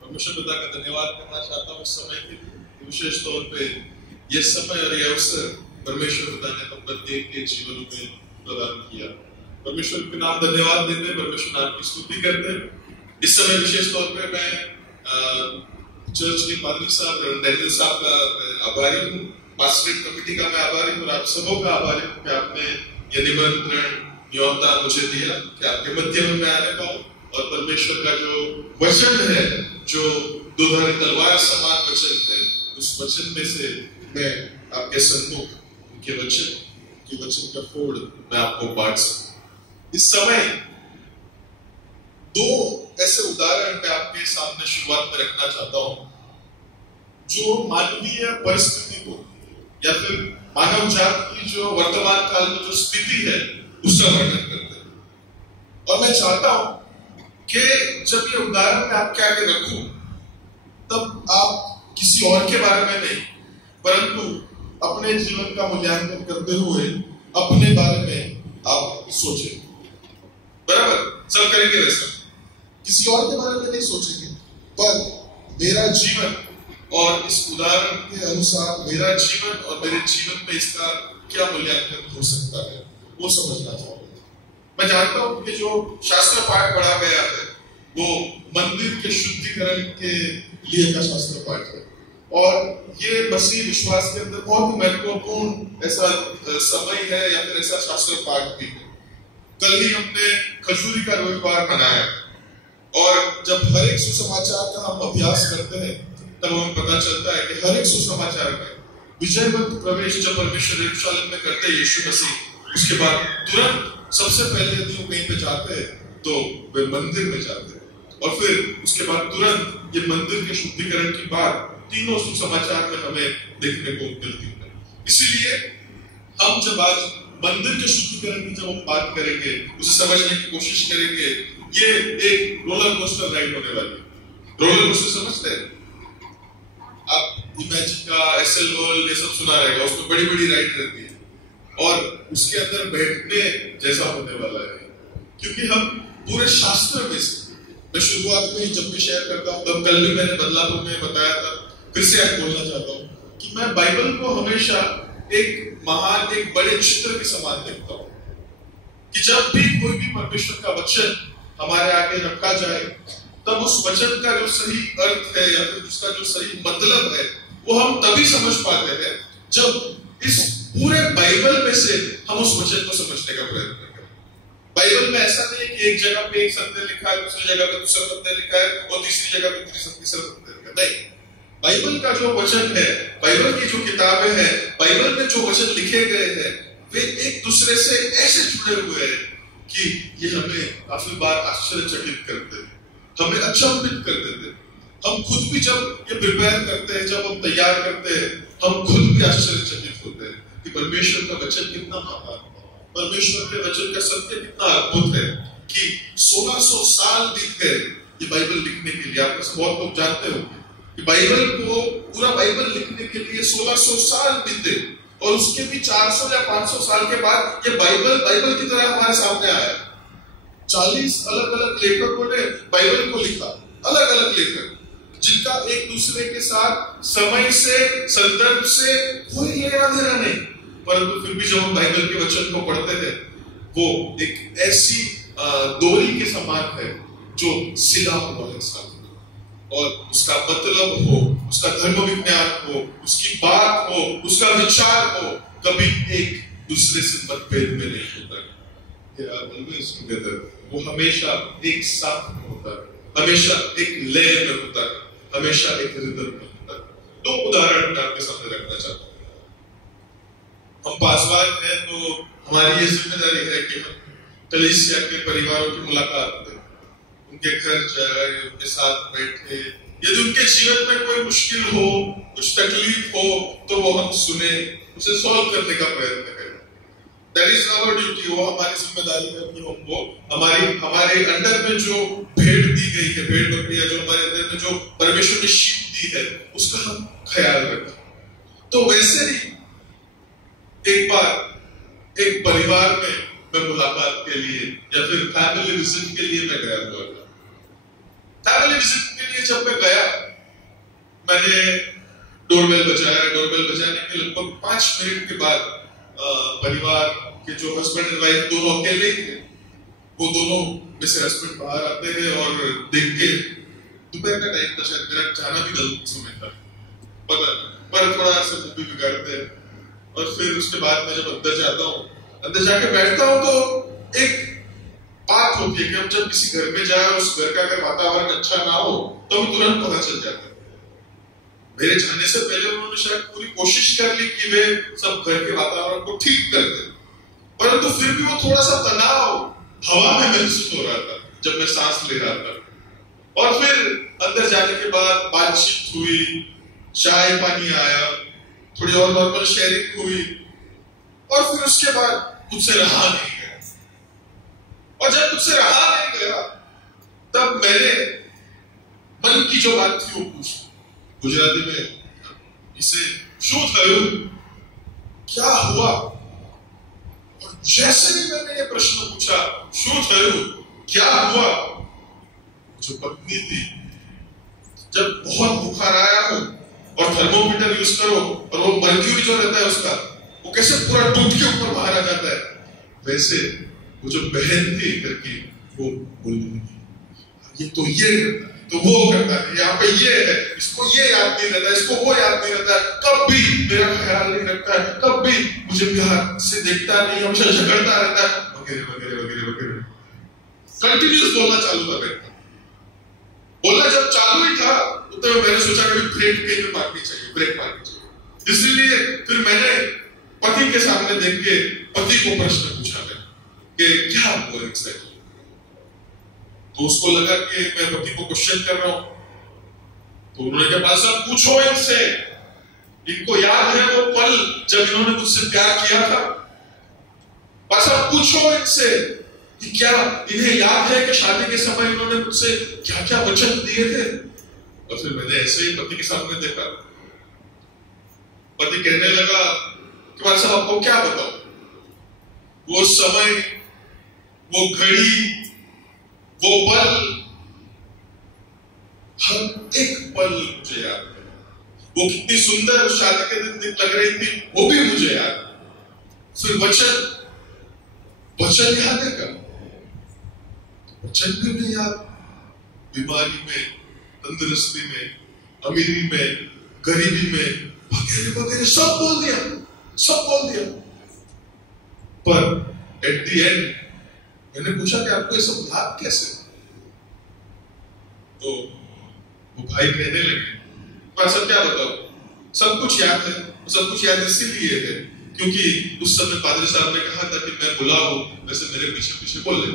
परमेश्वर पिता का धन्यवाद करना चाहता हूँ इस समय के लिए, विशेष तौर पे ये समय और ये अवसर परमेश्वर पिता ने हम प्रत्येक के जीवन में प्रदान किया। परमेश्वर के नाम धन्यवाद देते, परमेश्वर नाम की स्तुति करते। इस समय विशेष तौर पे मैं चर्च के पादरी साहब डैनियल साहब का आभारी हूँ, पास्टरेट कमेटी का मैं आभारी हूँ, आप सबों का आभारी हूँ कि आपने ये निमंत्रण न्योता मुझे दिया कि आपके मध्य में मैं आने पाऊँ और परमेश्वर का जो वचन है, जो दुधारी तलवार समान वचन है, उस वचन में से मैं आपके सम्मुख उनके वचन का फोड़ मैं आपको बांट सकूं। इस समय दो ऐसे उदाहरण मैं आपके सामने शुरुआत में रखना चाहता हूं, जो मानवीय परिस्थिति को या फिर मानव जात की जो वर्तमान काल में जो स्थिति है उसका वर्णन करते हैं। और मैं चाहता हूं कि जब ये उदाहरण मैं आपके आगे रखूं, तब आप किसी और के बारे में नहीं, परंतु अपने जीवन का मूल्यांकन करते हुए अपने बारे में आप सोचें। बराबर, सब करेंगे वैसा, किसी और के बारे में नहीं सोचेंगे, पर मेरा जीवन और इस उदाहरण के अनुसार मेरा जीवन और मेरे जीवन में इसका क्या मूल्यांकन हो सकता है वो समझना चाहूंगा। मैं जानता हूं कि जो शास्त्र पाठ पढ़ा गया है वो मंदिर के शुद्धिकरण के लिए का शास्त्र पाठ है, और ये मसीह विश्वास के अंदर बहुत ही महत्वपूर्ण ऐसा समय है या फिर ऐसा शास्त्र पाठ भी है। कल ही हमने खजूरी का रविवार मनाया, और जब हर एक सुसमाचार का हम अभ्यास करते हैं तब हमें पता चलता है कि हर एक सुसमाचार में विजयवंत प्रवेश जब परमेश्वर यरूशलेम में करते यीशु मसीह, उसके बाद तुरंत सबसे पहले यदि वो कहीं पे जाते हैं तो वे मंदिर में जाते हैं, और फिर उसके बाद तुरंत ये मंदिर के शुद्धिकरण की बात तीनों सुसमाचार में हमें देखने को मिलती है। इसीलिए हम जब आज मंदिर के शुद्धिकरण की जब हम बात करेंगे, उसे समझने की कोशिश करेंगे, ये एक रोलर कोस्टर राइड होने वाली है। रोलर कोस्टर समझते हैं आप? इमेजिन का, एसएल वर्ल्ड, ये सब सुना रहेगा, उसमें बड़ी बड़ी राइड रहती है, और उसके अंदर बैठने जैसा होने वाला है, क्योंकि हम पूरे शास्त्र में से, मैं शुरुआत में जब भी शेयर करता हूँ, तब कल भी मैंने बदलापुर में बताया था, फिर से आज बोलना चाहता हूँ कि मैं बाइबल को हमेशा एक महान, एक बड़े चित्र के समान देखता हूँ, कि जब भी कोई भी परमेश्वर का वचन हमारे आगे रखा जाए, तब उस वचन का जो सही अर्थ है या फिर उसका जो सही मतलब है वो हम तभी समझ पाते हैं जब इस पूरे बाइबल में से हम उस वचन को समझने का प्रयत्न करें। बाइबल में ऐसा नहीं है कि एक जगह पे एक सत्य लिखा है, दूसरी जगह पे दूसरा सत्य लिखा है, और तीसरी जगह पे तीसरा सत्य लिखा है। नहीं, बाइबल का जो वचन है, बाइबल की जो किताबें हैं, बाइबल में जो वचन लिखे गए हैं, वे एक दूसरे से ऐसे जुड़े हुए हैं कि ये हमें काफी बार आश्चर्यचकित करते हैं, हमें अचंभित कर देते हैं। हम खुद भी जब ये प्रिपेयर करते हैं, जब हम तैयार करते हैं, हम खुद भी आश्चर्यचकित होते हैं कि परमेश्वर का वचन कितना महान है, परमेश्वर के वचन का सत्य कितना अद्भुत है, कि 1600 साल बीत गए ये बाइबल लिखने के लिए। आप में से बहुत लोग जानते हो कि बाइबल को, पूरा बाइबल लिखने के लिए 1600 साल बीते, और उसके भी 400 या 500 साल के बाद ये बाइबल की तरह हमारे सामने आया। 40 अलग अलग लेखकों ने बाइबल को लिखा, अलग अलग लेखक, जिनका एक दूसरे के साथ समय से, संदर्भ से कोई लेना देना नहीं, परंतु फिर भी जब हम बाइबल के वचन को पढ़ते हैं, वो एक ऐसी डोरी के समान है जो सिला हुआ है साथ, और उसका मतलब हो, उसका धर्म विज्ञान हो, उसकी बात हो, उसका विचार हो, कभी एक दूसरे से मतभेद में नहीं होता। वो हमेशा एक साथ में होता है, हमेशा एक लय में होता है, हमेशा एक रिदम में होता है। दो उदाहरण मैं आपके सामने रखना चाहता हूँ। हम पासवान हैं तो हमारी ये जिम्मेदारी है कि हम कलीसिया के परिवारों की मुलाकात करें, उनके घर जाए, उनके साथ बैठे, यदि उनके जीवन में कोई मुश्किल हो, कुछ तकलीफ हो, तो वो हम सुने, उसे सॉल्व करने का प्रयत्न करें। That is our duty. वो हमारी जिम्मेदारी है कि हमको हमारे अंडर में जो भेड़ दी गई है, भेड़ बकरियां जो हमारे अंदर में जो परमेश्वर ने शीप दी है, उसका हम ख्याल रखें। तो वैसे ही एक बार एक परिवार में मैं मुलाकात के लिए या फिर फैमिली विजिट के लिए मैं गया हुआ था। फैमिली विजिट के लिए जब मैं गया, मैंने डोरबेल बजाया। डोरबेल बजाने के लगभग 5 मिनट के बाद परिवार के जो हस्बैंड एंड वाइफ दोनों अकेले थे, वो दोनों में से हस्बैंड बाहर आते हैं और देख के, दोपहर का टाइम था शायद, मेरा जाना भी गलत समय था, पर थोड़ा सा मूवी बिगाड़ते हैं। और फिर उसके बाद मैं जब अंदर जाता हूँ, अंदर जाके बैठता हूँ, तो एक बात होती है कि हम जब किसी घर में जाए, उस घर का अगर वातावरण अच्छा ना हो तो हमें तुरंत पता चल जाता है। मेरे जाने से पहले उन्होंने शायद पूरी कोशिश कर ली कि वे सब घर के वातावरण को ठीक कर दें, परंतु फिर भी वो थोड़ा सा तनाव हवा में महसूस हो रहा था जब मैं सांस ले रहा था। और फिर अंदर जाने के बाद बातचीत हुई, चाय पानी आया, थोड़ी और नॉर्मल शेयरिंग हुई, और फिर उसके बाद मुझसे रहा नहीं गया। और जब मुझसे रहा नहीं गया, तब मैंने मन की जो बात थी वो पूछी गुजराती में, इसे शू थयु, क्या हुआ? और जैसे ही मैंने ये प्रश्न पूछा, शू थयु, क्या हुआ, जो पत्नी थी, जब बहुत बुखार आया हो और थर्मोमीटर यूज करो और वो मर्क्यूरी जो रहता है उसका, वो कैसे पूरा टूट के ऊपर बाहर आ जाता है, वैसे वो जो बहन थी घर की, वो बोली, ये तो ये करता है, तो वो करता है, यहाँ पे ये है, इसको ये याद नहीं रहता है, इसको वो याद नहीं रहता है, कभी मेरा ख्याल नहीं रखता है, कभी मुझे प्यार से देखता नहीं, हमेशा झगड़ता रहता है, वगैरह वगैरह वगैरह वगैरह। कंटिन्यूस बोलना चालू कर देता। बोलना जब चालू ही था, तो मैंने सोचा कि ब्रेक कहीं पे मारनी चाहिए, ब्रेक मारनी चाहिए। इसलिए फिर मैंने पति के सामने देख के पति को प्रश्न पूछा कि क्या हुआ एग्जैक्टली। तो उसको लगा कि मैं पति को क्वेश्चन कर रहा हूं, तो उन्होंने कहा, भाई साहब पूछो इनसे, इनको याद है वो पल जब इन्होंने मुझसे प्यार किया था? भाई साहब पूछो इनसे कि क्या इन्हें याद है कि शादी के समय इन्होंने मुझसे क्या क्या वचन दिए थे? और फिर मैंने ऐसे ही पति के सामने देखा। पति कहने लगा कि भाई साहब आपको क्या बताओ, वो समय, वो घड़ी, वो पल, हर एक पल मुझे याद है। वो कितनी सुंदर उस शादी के दिन लग रही थी, वो भी मुझे याद है। फिर वचन याद है क्या? वचन भी नहीं याद। बीमारी में, तंदुरुस्ती में, अमीरी में, गरीबी में, वगैरह वगैरह सब बोल दिया, सब बोल दिया। पर एट द एंड मैंने पूछा कि आपको ये सब याद कैसे? तो वो भाई कहने लगे, सर क्या बताओ, सब कुछ याद है। सब कुछ याद इसीलिए है क्योंकि उस समय पादरी साहब ने कहा था कि मैं बुला हूं, वैसे मेरे पीछे पीछे बोल ले।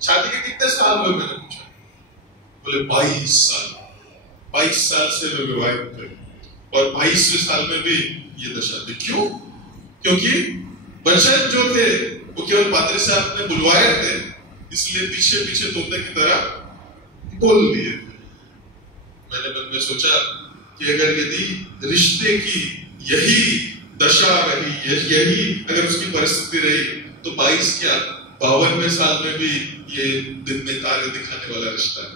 शादी के कितने साल हुए मैंने पूछा? बोले 22 साल। 22 साल से मैं विवाहित थे और 22वें साल में भी ये दशा थी। क्यों? क्योंकि वचन जो थे वो केवल पादरी साहब ने बुलवाए थे, इसलिए पीछे पीछे तोते की तरह बोल दिए। मैंने मन में सोचा कि अगर यदि रिश्ते की यही दशा रही, यही अगर उसकी परिस्थिति रही, तो 22 क्या 52वें साल में भी ये दिन में तारे दिखाने वाला रिश्ता है।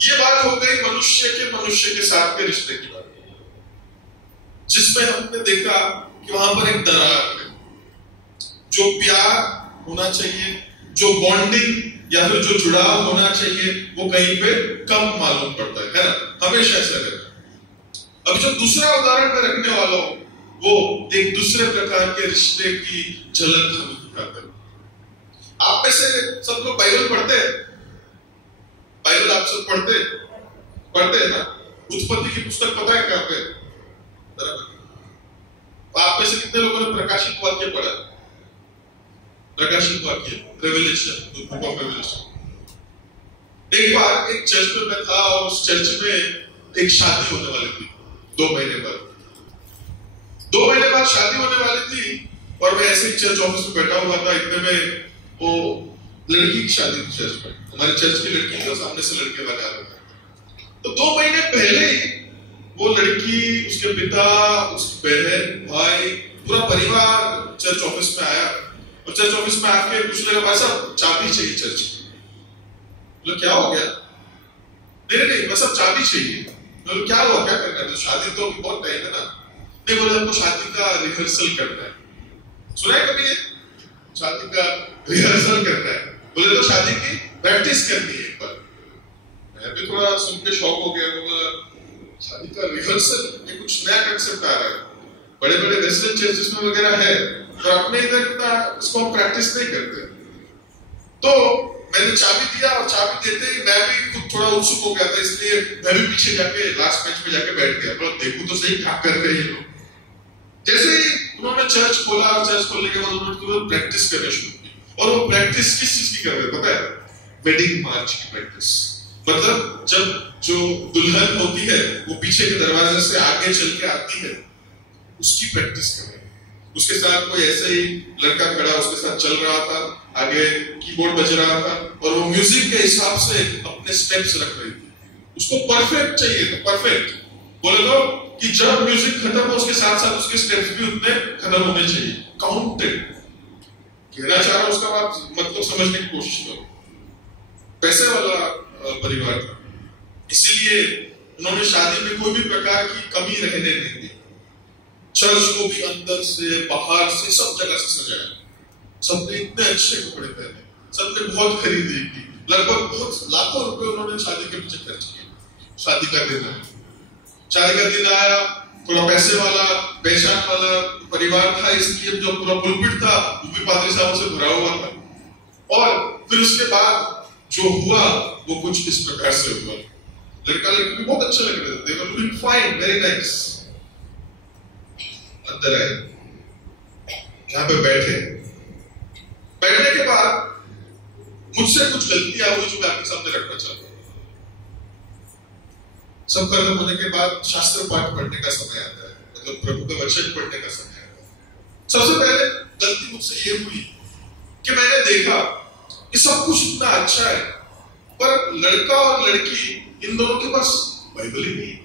ये बात हो गई मनुष्य के साथ के रिश्ते की बात, जिसमें हमने देखा कि वहां पर एक दरार है। जो प्यार होना चाहिए, जो बॉन्डिंग या फिर जो जुड़ाव होना चाहिए, वो कहीं पे कम मालूम पड़ता है ना, हमेशा ऐसा रहता है। अब जो दूसरा उदाहरण मैं रखने वाला हूं, वो एक दूसरे प्रकार के रिश्ते की झलक हमें दिखाता है। आप में से सब लोग बाइबल पढ़ते हैं? बाइबल आप सब पढ़ते हैं ना? उत्पत्ति की पुस्तक पता है कहां पे? आप में से कितने लोगों ने प्रकाशित वाक्य पढ़ा? प्रकाशित वाक्य, रेवलेशन, बुक ऑफ रेवलेशन। एक बार एक चर्च में मैं था और उस चर्च में एक शादी होने वाली थी 2 महीने बाद। 2 महीने बाद शादी होने वाली थी और मैं ऐसे ही चर्च ऑफिस में बैठा हुआ था। इतने में वो लड़की की शादी थी चर्च में, हमारे चर्च की लड़की थी और सामने से लड़के वाले आ रहे थे। तो 2 महीने पहले ही वो लड़की, उसके पिता, उसकी बहन, भाई, पूरा परिवार चर्च ऑफिस में आया और चर्च ऑफिस में आके पूछने लगा, भाई साहब चाबी चाहिए चर्च की। बोले क्या हो गया? नहीं बस अब चाबी चाहिए। बोले क्या हुआ, क्या करना है? तो शादी तो बहुत टाइम है ना। नहीं, बोले हमको शादी का रिहर्सल करना है। सुना है कभी ये? शादी का रिहर्सल करना है। बोले तो शादी की प्रैक्टिस करनी है एक बार। मैं भी थोड़ा सुन के शॉक हो गया। बोला शादी का रिहर्सल, ये कुछ नया कंसेप्ट आ रहा है। बड़े बड़े वेस्टर्न चर्चेस में वगैरह है, पर अपने इधर इतना इसको हम प्रैक्टिस नहीं करते। तो मैंने चाबी दिया और चाबी देते ही मैं भी खुद थोड़ा उत्सुक हो गया था, इसलिए मैं भी पीछे जाके लास्ट बेंच पे जाके बैठ गया। तो देखूं तो सही क्या कर रहे हैं ये लोग। जैसे ही उन्होंने चर्च खोला और चर्च खोलने के बाद उन्होंने तुरंत प्रैक्टिस करना शुरू की। और वो प्रैक्टिस किस चीज की कर रहे पता है? वेडिंग मार्च की प्रैक्टिस। मतलब जब जो दुल्हन होती है वो पीछे के दरवाजे से आगे चल के आती है, उसकी प्रैक्टिस कर रहे हैं। उसके साथ कोई ऐसे ही लड़का खड़ा उसके साथ चल रहा था, आगे कीबोर्ड बज रहा था और वो म्यूजिक के हिसाब से अपने स्टेप्स रख रही थी। उसको परफेक्ट चाहिए था, परफेक्ट। बोले तो कि जब म्यूजिक खत्म हो उसके साथ साथ उसके स्टेप्स भी उतने खत्म होने चाहिए, काउंटेड। कहना चाह रहा हूं उसका बात मतलब समझने की कोशिश करो। पैसे वाला परिवार था, इसीलिए उन्होंने शादी में कोई भी प्रकार की कमी रहने नहीं दी। चर्च को भी अंदर से बाहर से सब जगह से सजाया। सबने इतने अच्छे कपड़े पहने, सबने बहुत खरीदी की, लगभग बहुत लाखों रुपए उन्होंने शादी के पीछे खर्च किए। शादी का दिन आया, शादी का दिन आया, थोड़ा पैसे वाला, पहचान वाला परिवार था, इसलिए जो पूरा पुलपिट था वो भी पादरी साहब से भरा हुआ था। और फिर उसके बाद जो हुआ वो कुछ इस प्रकार से हुआ। लड़का लड़की भी बहुत अच्छे लग रहे थे, they were looking fine, very nice। अंदर आए, यहाँ पे बैठने के बाद मुझसे कुछ गलतियां हुई जो मैं आपके सामने रखना चाहता हूँ। सब खत्म होने के बाद शास्त्र पाठ पढ़ने का समय आता है, मतलब प्रभु का वचन पढ़ने का समय आता है। सबसे पहले गलती मुझसे ये हुई कि मैंने देखा कि सब कुछ इतना अच्छा है, पर लड़का और लड़की इन दोनों के पास बाइबल ही नहीं।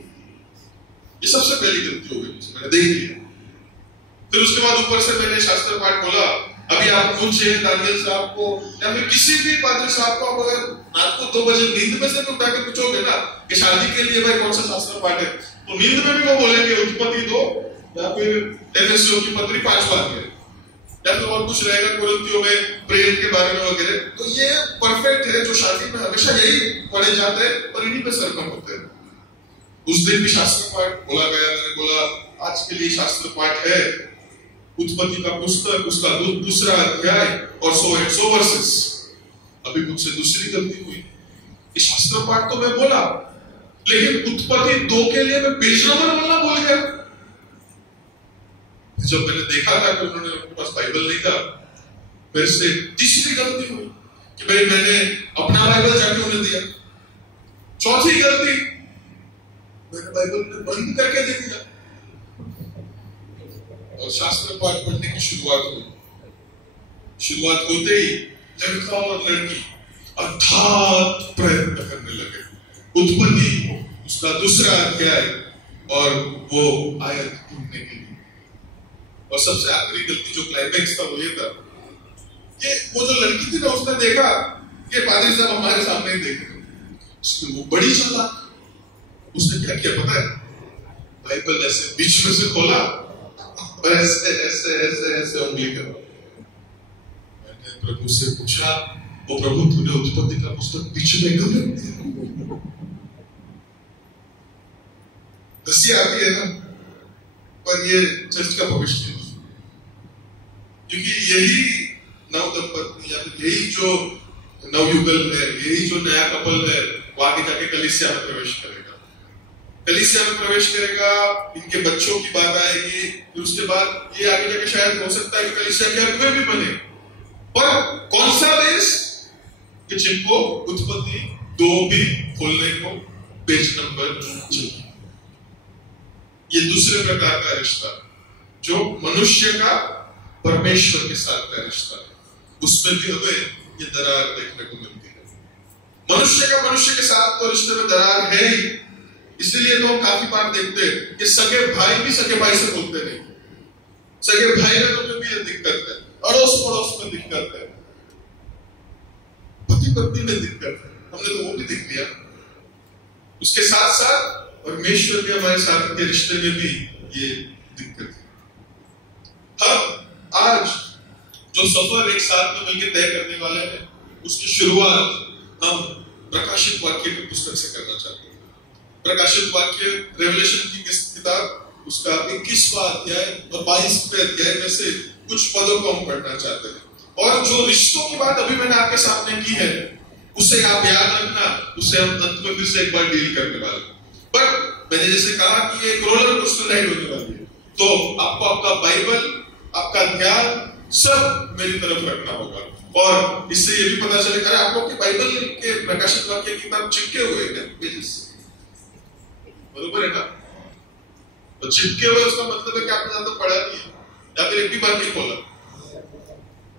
ये सबसे पहली गलती हो गई मुझसे, मैंने देख लिया। फिर उसके बाद ऊपर से मैंने शास्त्र पाठ खोला। अभी आप मुझे, दानियल साहब को या फिर किसी भी पादरी साहब को, आप अगर रात को 2 बजे नींद में से उठा के पूछोगे ना कि शादी के लिए भाई कौन सा शास्त्र पाठ है, तो नींद में भी वो बोलेंगे उत्पत्ति 2 या फिर एफएसओ की पत्री 5 बार है, या फिर और कुछ रहेगा कुरिन्थियों में प्रेम के बारे में वगैरह। तो ये परफेक्ट है, जो शादी में हमेशा यही पढ़े जाते हैं और इन्हीं पे सरकम होते हैं। उस दिन भी शास्त्र पाठ बोला गया। मैंने बोला आज के लिए शास्त्र पाठ है उत्पत्ति का पुस्तक, उसका दूसरा अध्याय और 100 वर्सेस। अभी मुझसे दूसरी गलती हुई, इस शास्त्र पाठ तो मैं बोला, लेकिन उत्पत्ति 2 के लिए मैं पेज नंबर बोलना भूल गया। जब मैंने देखा था कि उनके पास बाइबल नहीं था, मेरे से तीसरी गलती हुई कि भाई मैंने अपना बाइबल जाके उन्हें दिया। चौथी गलती, मैंने बाइबल में बंद करके दे दिया और शास्त्र पाठ पढ़ने की शुरुआत हुई। शुरुआत होते ही लड़का और लड़की अर्थात प्रयत्न करने लगे। उत्पत्ति उसका दूसरा अध्याय और वो आयत ढूंढने के लिए। और सबसे आखिरी गलती जो क्लाइमैक्स था वो ये था कि वो जो लड़की थी ना, उसने देखा कि पादरी साहब हमारे सामने ही देख रहे। वो बड़ी चालाक, उसने क्या किया पता है? बाइबल ऐसे बीच में से खोला और ऐसे ऐसे ऐसे ऐसे उंगली करा। मैंने प्रभु से पूछा, ओ प्रभु तूने उत्पत्ति का पुस्तक बीच में क्यों रख दिया? हंसी आती है ना, पर ये चर्च का भविष्य है, क्योंकि यही नव दंपत्ति या फिर यही जो नवयुगल है, यही जो नया कपल है, वो आगे जाके कलीसिया में प्रवेश करेगा। कलीसिया में प्रवेश करेगा, इनके बच्चों की बात आएगी, फिर उसके बाद ये आगे जाके शायद हो सकता है कि कलीसिया के अगुवे भी बने। पर कौन सा देश कि जिनको उत्पत्ति 2 भी खोलने को पेज नंबर चाहिए। ये दूसरे प्रकार का रिश्ता, जो मनुष्य का परमेश्वर के साथ का रिश्ता है, उसमें भी हमें ये दरार देखने को मिलती है। मनुष्य का मनुष्य के साथ तो रिश्ते में दरार है ही, इसलिए तो हम काफी बार देखते हैं कि सगे भाई भी सगे भाई से बोलते नहीं, सगे भाई में भी दिक्कत है, अड़ोस पड़ोस में दिक्कत है, पति पत्नी में दिक्कत है, हमने तो वो भी देख लिया। उसके साथ साथ परमेश्वर के हमारे साथ के रिश्ते में भी ये दिक्कत है। हम आज जो सफर एक साथ में मिलकर तय करने वाले हैं, उसकी शुरुआत हम प्रकाशित वाक्य की पुस्तक से करना चाहते हैं। प्रकाशित वाक्य रेवलेशन की किताब, उसका 21वां अध्याय और 22वें अध्याय में से कुछ पदों को हम पढ़ना चाहते हैं। और जो रिश्तों की बात अभी मैंने आपके सामने की है, उसे आप याद रखना, उसे हम अंत में फिर से एक बार डील करने वाले हैं। बट मैंने जैसे कहा कि ये एक रोलर कोस्टर राइड होने वाली है, तो आपको आपका बाइबल, आपका ध्यान सब मेरी तरफ रखना होगा। और इससे ये भी पता चलेगा, अरे आप लोग की बाइबल के प्रकाशित वाक्य की किताब चिपके हुए हैं पेजेस, बरोबर है ना? तो चिपके हुए उसका मतलब है कि आपने ज्यादा पढ़ा नहीं है या फिर एक भी बार नहीं खोला।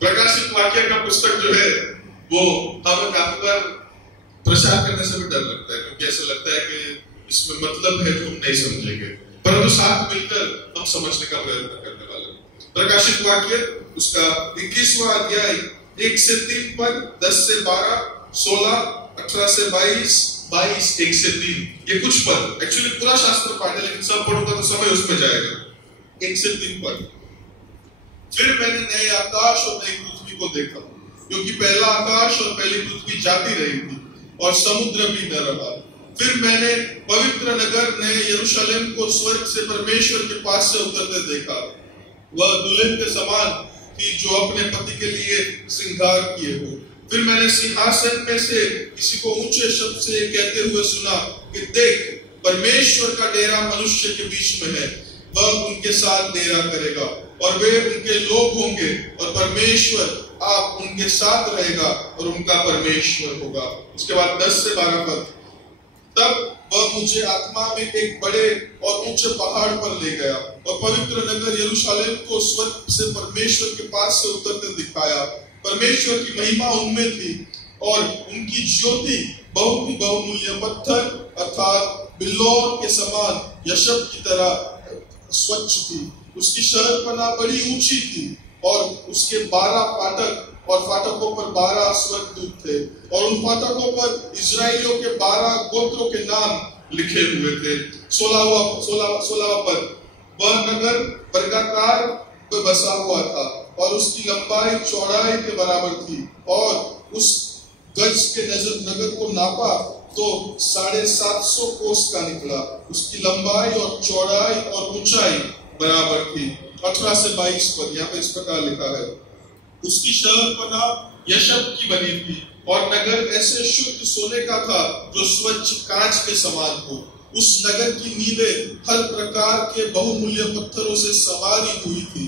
प्रकाशित वाक्य का पुस्तक जो है वो हमें काफी बार प्रचार करने से भी डर लगता है, क्योंकि ऐसा लगता है कि इसमें मतलब है जो हम नहीं समझेंगे, परंतु साथ मिलकर हम समझने का प्रयत्न करने वाले हैं। प्रकाशित वाक्य उसका 21वां अध्याय 1 से 3 पद, 10 से 12, 16, 18 से 22, 22 1 से 3, ये कुछ पद। एक्चुअली पूरा शास्त्र पढ़ने, लेकिन सब पढ़ूंगा तो समय उसमें जाएगा। 1 से 3 पद। फिर मैंने नए आकाश और नई पृथ्वी को देखा, क्योंकि पहला आकाश और पहली पृथ्वी जाती रही थी और समुद्र भी न रहा। फिर मैंने पवित्र नगर नए यरूशलेम को स्वर्ग से परमेश्वर के पास से उतरते देखा। वह दुल्हन के समान थी जो अपने पति के लिए श्रृंगार किए हो। फिर मैंने सिंहासन में से किसी को ऊंचे शब्द से कहते हुए सुना कि देख, परमेश्वर का डेरा मनुष्य के बीच में है, वह उनके साथ डेरा करेगा और वे उनके लोग होंगे और परमेश्वर आप उनके साथ रहेगा और उनका परमेश्वर होगा। उसके बाद 10 से 12 पद। तब वह मुझे आत्मा में एक बड़े और ऊंचे पहाड़ पर ले गया और पवित्र नगर यरूशलेम को स्वर्ग से परमेश्वर के पास से उतरते दिखाया। परमेश्वर की महिमा उनमें थी और उनकी ज्योति बहुत ही बहुमूल्य पत्थर अर्थात बिल्लोर के समान यशब की तरह स्वच्छ थी। उसकी शहरपनाह बड़ी ऊंची थी और उसके 12 फाटक और फाटकों पर 12 स्वर्गदूत थे और उन फाटकों पर इजराइलियों के 12 गोत्रों के नाम लिखे हुए थे। 16वां पद। वह नगर वर्गाकार में बसा हुआ था और उसकी लंबाई चौड़ाई के बराबर थी और उस गज के नगर को नापा तो 750 कोस का निकला। उसकी लंबाई और चौड़ाई और ऊंचाई बराबर थी। 18 से 22 पद। यहाँ पे इस प्रकार लिखा है, उसकी शहरपनाह यशब की बनी थी और नगर ऐसे शुद्ध सोने का था जो स्वच्छ कांच के समान हो। उस नगर की नींवें हर प्रकार के बहुमूल्य पत्थरों से संवारी हुई थी।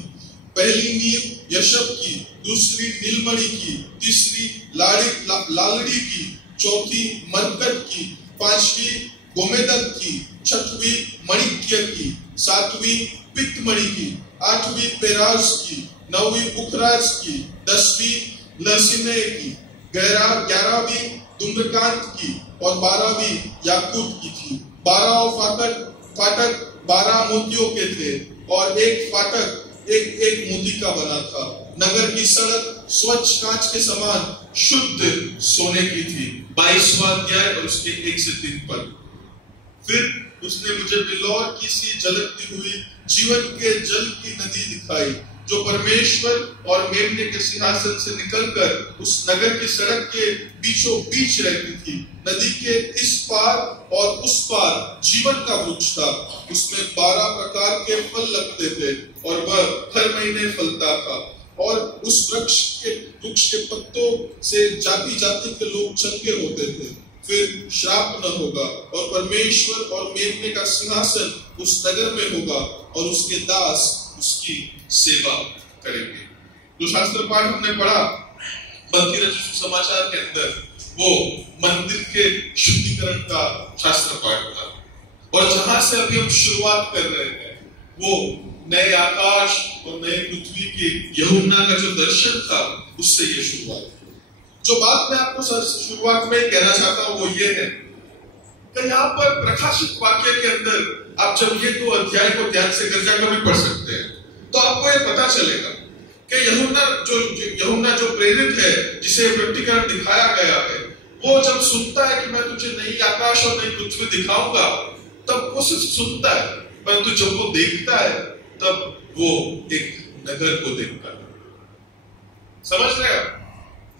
पहली नींव यशब की, दूसरी नीलमणि की, तीसरी लालड़ी की, चौथी मरकत की, पांचवी गोमेदक की, छठवीं मणिक्य की, सातवीं पित्तमणि की, आठवीं पेराज की, नौवीं पुखराज की, 10वीं नरसिने की, 11वीं धूम्रकांत की और 12वीं याकूत की थी। 12 फाटक 12 मोतियों के थे और एक फाटक एक मोती का बना था। नगर की सड़क स्वच्छ कांच के समान शुद्ध सोने की थी। 22वां अध्याय और उसके 1 से 3 पद। फिर उसने मुझे बिल्लोर की सी झलकती हुई जीवन के जल की नदी दिखाई, जो परमेश्वर और मेमने के सिंहासन से निकलकर उस नगर की सड़क के बीचों बीच रहती थी। नदी के इस पार और उस पार जीवन का वृक्ष था। उसमें 12 प्रकार के फल लगते थे और वह हर महीने फलता था और उस वृक्ष के पत्तों से जाति जाति के लोग चंगे होते थे। फिर श्राप न होगा और परमेश्वर और मेमने का सिंहासन उस नगर में होगा और उसके दास उसकी सेवा करेंगे। जो शास्त्र पाठ हमने पढ़ा मत्ती रचित समाचार के अंदर, वो मंदिर के शुद्धिकरण का शास्त्र पाठ था और जहां से अभी हम शुरुआत कर रहे हैं वो नए आकाश और नए पृथ्वी के यूहन्ना का जो दर्शन था उससे ये शुरुआत की। जो बात मैं आपको शुरुआत में कहना चाहता हूं वो ये है कि यहाँ पर प्रकाशित वाक्य के अंदर आप जब ये 2 अध्याय को ध्यान से घर जाकर भी पढ़ सकते हैं तो आपको ये पता चलेगा कि यूहन्ना जो प्रेरित है, जिसे प्रकटीकरण दिखाया गया है, वो जब सुनता है कि मैं तुझे नई आकाश और नई पृथ्वी दिखाऊंगा, तब वो सिर्फ सुनता है, परंतु जब वो देखता है तब वो एक नगर को देखता है। समझ रहे हैं?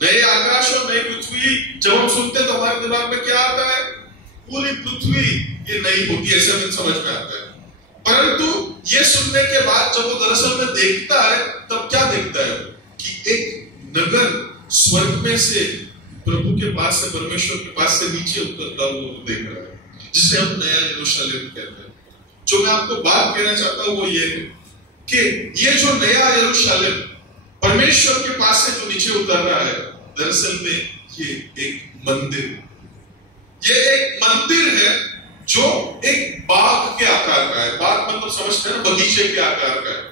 नए आकाश और नई पृथ्वी जब हम सुनते हैं तो हमारे दिमाग में क्या आता है? पूरी पृथ्वी ये नई होती है, ऐसे हमें समझ में आता है। परंतु ये सुनने के बाद जब वो दरअसल में देखता है तब क्या देखता है कि एक नगर स्वर्ग में से प्रभु के पास से, परमेश्वर के पास से नीचे उतरता हुआ वो देख रहा है, जिसे हम नया यरूशलेम कहते हैं। जो मैं आपको बात कहना चाहता हूं वो ये है कि ये जो नया यरूशलेम परमेश्वर के पास से जो नीचे उतर रहा है, दरअसल में ये एक मंदिर, ये एक मंदिर है जो एक बाग के आकार का है। बाग मतलब समझते हैं ना, बगीचे के आकार का है।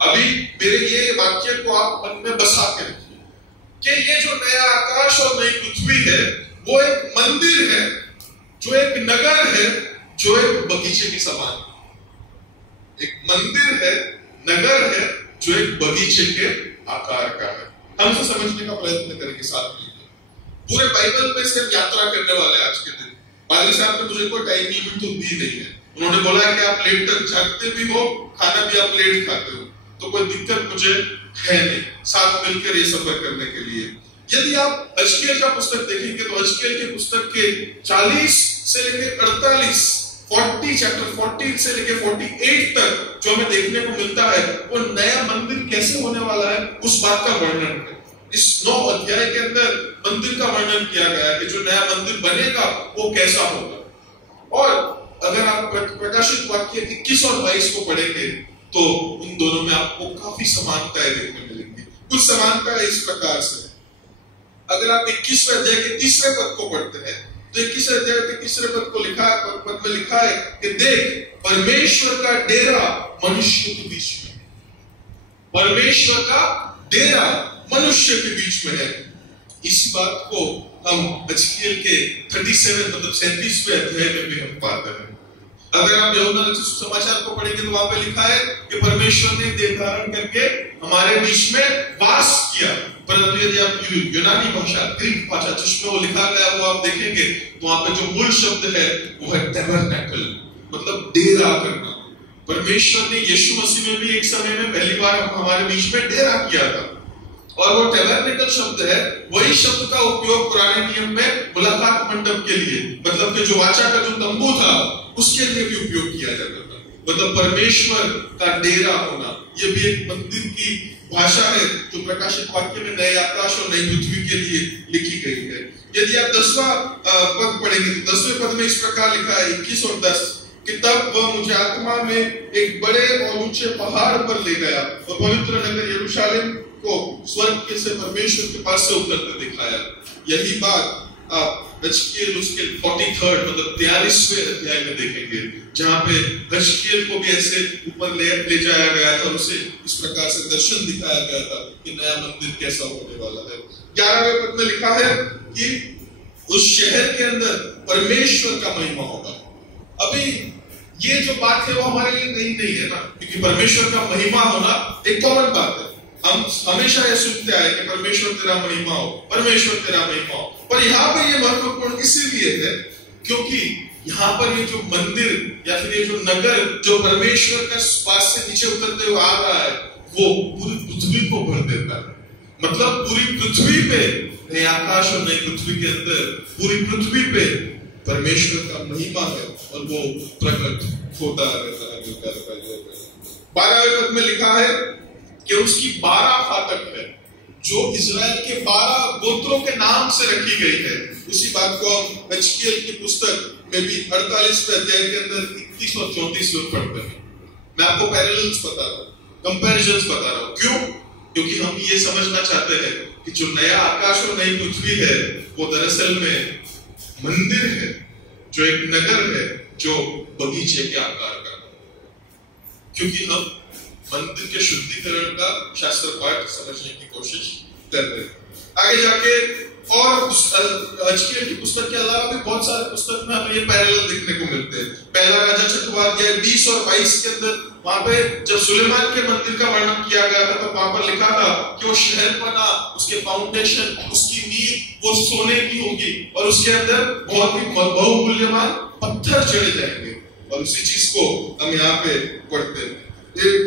अभी मेरे ये वाक्य को आप मन में बसा के रखिए कि ये जो नया आकाश और नई पृथ्वी है वो एक मंदिर है, जो एक नगर है, जो एक बगीचे के समान। एक मंदिर है, नगर है, जो एक बगीचे के आकार का है। हम इसे समझने का प्रयत्न करेंगे साथ में। पूरे बाइबल में से हम यात्रा करने वाले हैं आज के दिन। पादरी साहब ने मुझे कोई टाइम लिमिट तो दी नहीं है। उन्होंने बोला है कि आप लेट तक जागते भी हो, खाना भी आप लेट खाते हो, तो कोई दिक्कत मुझे है नहीं, साथ मिलकर ये सफर करने के लिए। यदि आप हजकेल का पुस्तक देखेंगे तो हजकेल के पुस्तक के 40 से लेकर 48, 40 चैप्टर 40 से लेकर 48 तक जो हमें देखने को मिलता है वो नया मंदिर कैसे होने वाला है उस बात का वर्णन है। इस 9 अध्याय के अंदर मंदिर का वर्णन किया गया है कि जो नया मंदिर बनेगा वो कैसा होगा। और अगर आप प्रकाशित वाक्य 21 और 22 को पढ़ेंगे तो उन दोनों में आपको काफी समानताएं देखने मिलेंगी। कुछ समानताएं इस प्रकार से, अगर आप 21वें अध्याय के 3वें पद को पढ़ते हैं तो 21वें अध्याय के 3वें पद में लिखा है कि देख, परमेश्वर का डेरा मनुष्य के बीच में, परमेश्वर का डेरा मनुष्य के बीच में है। इस बात को हम हजकेल के 37 मतलब 37वें अध्याय में भी हम पाते हैं। अगर आप यूहन्ना रचित सुसमाचार को पढ़ेंगे तो वहां पे लिखा है कि परमेश्वर ने देह धारण करके हमारे बीच में वास किया। परंतु यदि आप यूनानी भाषा, ग्रीक भाषा जिसमें वो लिखा गया वो आप देखेंगे तो वहां पे जो मूल शब्द है वो है टैबरनेकल, मतलब डेरा करना। परमेश्वर ने यीशु मसीह में भी एक समय में पहली बार हमारे बीच में डेरा किया था, और वो टैबरनेकल शब्द है, वही शब्द का उपयोग पुराने नियम में मुलाकात मंडप के लिए, मतलब कि जो वाचा का जो तंबू था उसके लिए भी उपयोग किया जाता था। मतलब परमेश्वर का डेरा होना, ये भी एक मंदिर की भाषा है जो प्रकाशित वाक्य में नए आकाश और नई पृथ्वी के लिए लिखी गई है। यदि आप 10वां पद पढ़ेंगे तो 10वें पद में इस प्रकार लिखा है 21 और 10 कि तब वह मुझे आत्मा में एक बड़े और ऊंचे पहाड़ पर ले गया और पवित्र नगर यरूशलेम को स्वर्ग से परमेश्वर के पास से उतरते दिखाया। यही बात आप हजकेल उसके 43 मतलब 43वें अध्याय में देखेंगे, जहां पे हजकेल को भी ऐसे ऊपर ले जाया गया था, उसे इस प्रकार से दर्शन दिखाया गया था कि नया मंदिर कैसा होने वाला है। 11वें पद में लिखा है कि उस शहर के अंदर परमेश्वर का महिमा होगा। अभी ये जो बात है वो हमारे लिए नई नहीं है ना, क्योंकि परमेश्वर का महिमा होना एक कॉमन बात है। हम हमेशा ये सुनते आए कि परमेश्वर तेरा महिमा हो, परमेश्वर तेरा महिमा हो। पर यहाँ पे ये महत्वपूर्ण इसीलिए है क्योंकि यहाँ पर ये जो मंदिर या फिर ये जो नगर जो परमेश्वर का पास से नीचे उतरते हुए आ रहा है वो पूरी पृथ्वी को भर देता है। मतलब पूरी पृथ्वी पे, नए आकाश और नई पृथ्वी के अंदर पूरी पृथ्वी पे परमेश्वर का महिमा है और वो प्रकट होता रहता है। 12वें पद में लिखा है कि उसकी 12 फाटक है जो इजराइल के 12 गोत्रों के नाम से रखी गई है। उसी बात को हम हजकेल की पुस्तक में भी 48वें अध्याय के अंदर 31 और 34 में पढ़ते हैं। मैं आपको पैरेलल्स बता रहा हूँ, कंपैरिजंस बता रहा हूँ। क्यों? क्योंकि हम ये समझना चाहते हैं कि जो नया आकाश और नई पृथ्वी है वो दरअसल में मंदिर है, जो एक नगर है जो बगीचे के आकार का। क्योंकि हम मंदिर के शुद्धिकरण का शास्त्र पाठ समझने की कोशिश कर रहे हैं। आगे जाके और हिजकिय्याह की पुस्तक के अलावा भी बहुत सारे पुस्तक में हमें ये पैरेलल देखने को मिलते हैं। पहला राजा 6वां अध्याय 20 और 22 के अंदर वहां पे जब सुलेमान के मंदिर का वर्णन किया गया था तो वहां पर लिखा था कि वो शहर बना, उसके फाउंडेशन, उसकी नींव वो सोने की होगी और उसके अंदर बहुत ही बहुमूल्यवान पत्थर चढ़े जाएंगे। और उसी चीज को हम यहाँ पे पढ़ते हैं।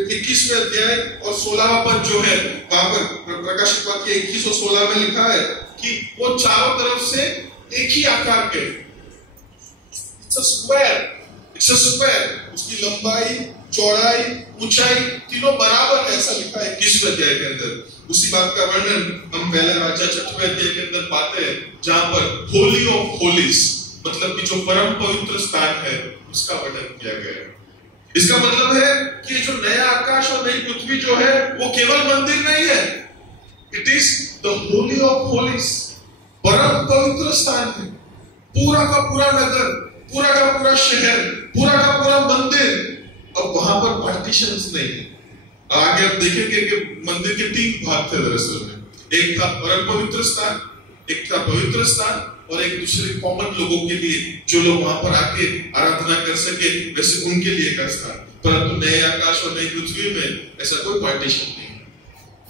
21वें अध्याय और 16वां पद जो है वहां पर प्रकाशित वाक्य 21 और 16 में लिखा है कि वो चारों तरफ से एक ही आकार के, इट्स अ स्क्वायर, उसकी लंबाई, चौड़ाई, ऊंचाई तीनों बराबर है, ऐसा लिखा है 21वें अध्याय के अंदर। उसी बात का वर्णन हम पहला राजा 6वें अध्याय के अंदर पाते हैं जहां पर होली ऑफ होलीज मतलब कि जो परम पवित्र स्थान है उसका वर्णन किया गया है। इसका मतलब है कि जो नया आकाश और नई पृथ्वी जो है वो केवल मंदिर नहीं है, it is the Holi of Holis, परम पवित्र स्थान है। पूरा का पूरा नगर, पूरा का पूरा शहर, पूरा का पूरा मंदिर। अब वहां पर पार्टीशंस नहीं है। आगे आप देखेंगे कि मंदिर के 3 भाग थे दरअसल में, एक था परम पवित्र स्थान, एक था पवित्र स्थान और एक दूसरे कॉमन लोगों के लिए जो लोग वहां पर आके आराधना कर सके वैसे उनके लिए का स्थान। परंतु नए आकाश और नई पृथ्वी में ऐसा कोई पार्टीशन नहीं है,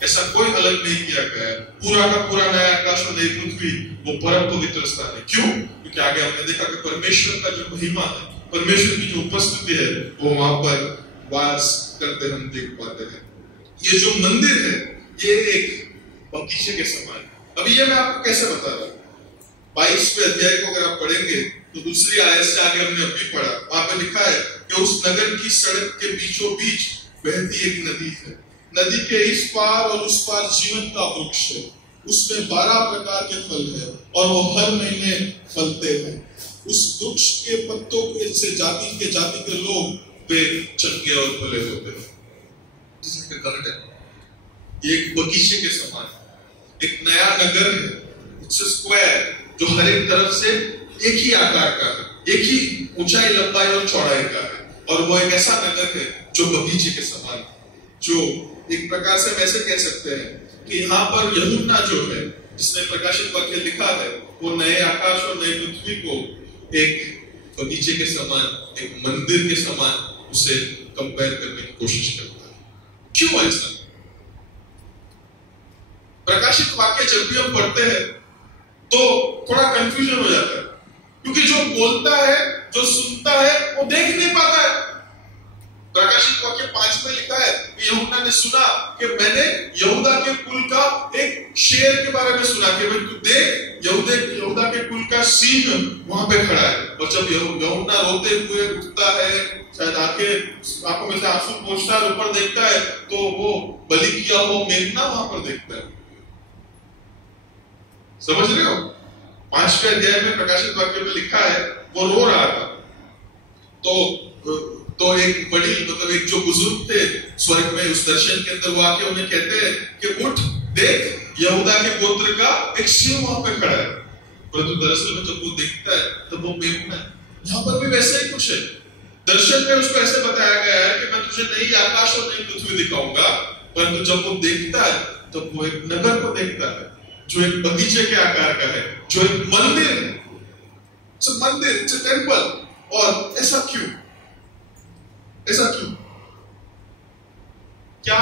ऐसा कोई अलग नहीं किया गया है। पूरा का पूरा नया आकाश और नई पृथ्वी वो परम पवित्र स्थान है। क्यों? क्योंकि आगे हमने देखा कि परमेश्वर का जो महिमा है, परमेश्वर की जो उपस्थिति है वो वहां पर वास करते हम देख पाते हैं। ये जो मंदिर है ये एक बगीचे के समान है। अभी ये मैं आपको कैसे बता रहा हूं, 22वें अध्याय को अगर आप पढ़ेंगे तो दूसरी आयत से आगे हमने अभी पढ़ा, वहां पे लिखा है कि उस नगर की सड़क के बीचों बीच बहती एक नदी है, नदी के इस पार और उस पार जीवन का वृक्ष है, उसमें 12 प्रकार के फल है और वो हर महीने फलते हैं। उस वृक्ष के पत्तों से जाति के लोग वे चंगे और भले होते हैं। ये एक बगीचे के समान है, एक नया नगर है, इट्स अ स्क्वायर जो हर एक तरफ से एक ही आकार का है, एक ही ऊंचाई, लंबाई और चौड़ाई का है। और वो एक ऐसा नगर है जो बगीचे के समान है, जो एक प्रकार से वैसे कह सकते हैं कि यहाँ पर यूहन्ना जो है जिसने प्रकाशित वाक्य लिखा है वो नए आकाश और नई पृथ्वी को एक बगीचे के समान, एक मंदिर के समान उसे कंपेयर करने की कोशिश करता है। क्यों ऐसा? प्रकाशित वाक्य जब भी हम पढ़ते हैं तो थोड़ा कंफ्यूजन हो जाता है, क्योंकि जो बोलता है, जो सुनता है वो देख नहीं पाता है। प्रकाशित वाक्य 5 में लिखा है कि यूहन्ना ने सुना कि मैंने यहूदा के कुल का एक शेर के बारे में सुना कि तू देख यहूदा के कुल का सिंह वहां पे खड़ा है। और जब यूहन्ना रोते हुए उठता है, शायद आंखों में से आंसू पोंछता है, ऊपर देखता है तो वो बलि किया हुआ मेमना वहां पर देखता है। समझ रहे हो? 5वें अध्याय में प्रकाशित वाक्य में लिखा है वो रो रहा था, तो एक बड़ी मतलब एक जो बुजुर्ग थे स्वर्ग में उस दर्शन के अंदर वो आके उन्हें कहते हैं कि उठ देख यहूदा के गोत्र का एक सिंह वहां पे खड़ा है। परंतु दरअसल में जब वो देखता है तो वो मेमना है। यहाँ पर भी वैसे ही कुछ है। दर्शन में उसको ऐसे बताया गया है कि मैं तुझे नई आकाश और नई पृथ्वी दिखाऊंगा, परंतु जब वो देखता है तो वो एक नगर को देखता है जो एक बगीचे के आकार का है, जो एक मंदिर है, मंदिर, इट्स अ टेंपल। और ऐसा क्यों? ऐसा क्यों? क्या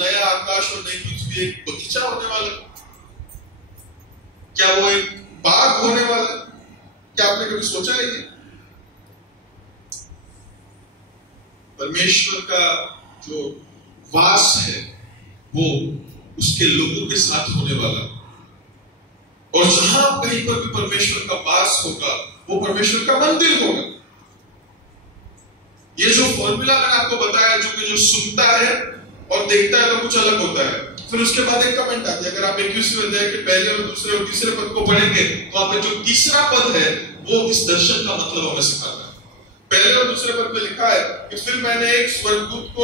नया आकाश और नई पृथ्वी एक बगीचा होने वाला? क्या वो एक बाग होने वाला? क्या आपने कभी सोचा है ये? परमेश्वर का जो वास है वो उसके लोगों के साथ होने वाला, और जहां कहीं पर भी परमेश्वर का वास होगा वो परमेश्वर का मंदिर होगा। ये जो फॉर्मूला मैंने आपको बताया, जो सुनता है और देखता है तो कुछ अलग होता है। फिर उसके बाद एक कमेंट आता है, अगर आप 21वें अध्याय के पहले और दूसरे और तीसरे पद को पढ़ेंगे तो आप जो तीसरा पद है वो इस दर्शन का मतलब हमें सिखाता है। पहले और दूसरे पद में लिखा है कि फिर मैंने एक स्वर्गदूत को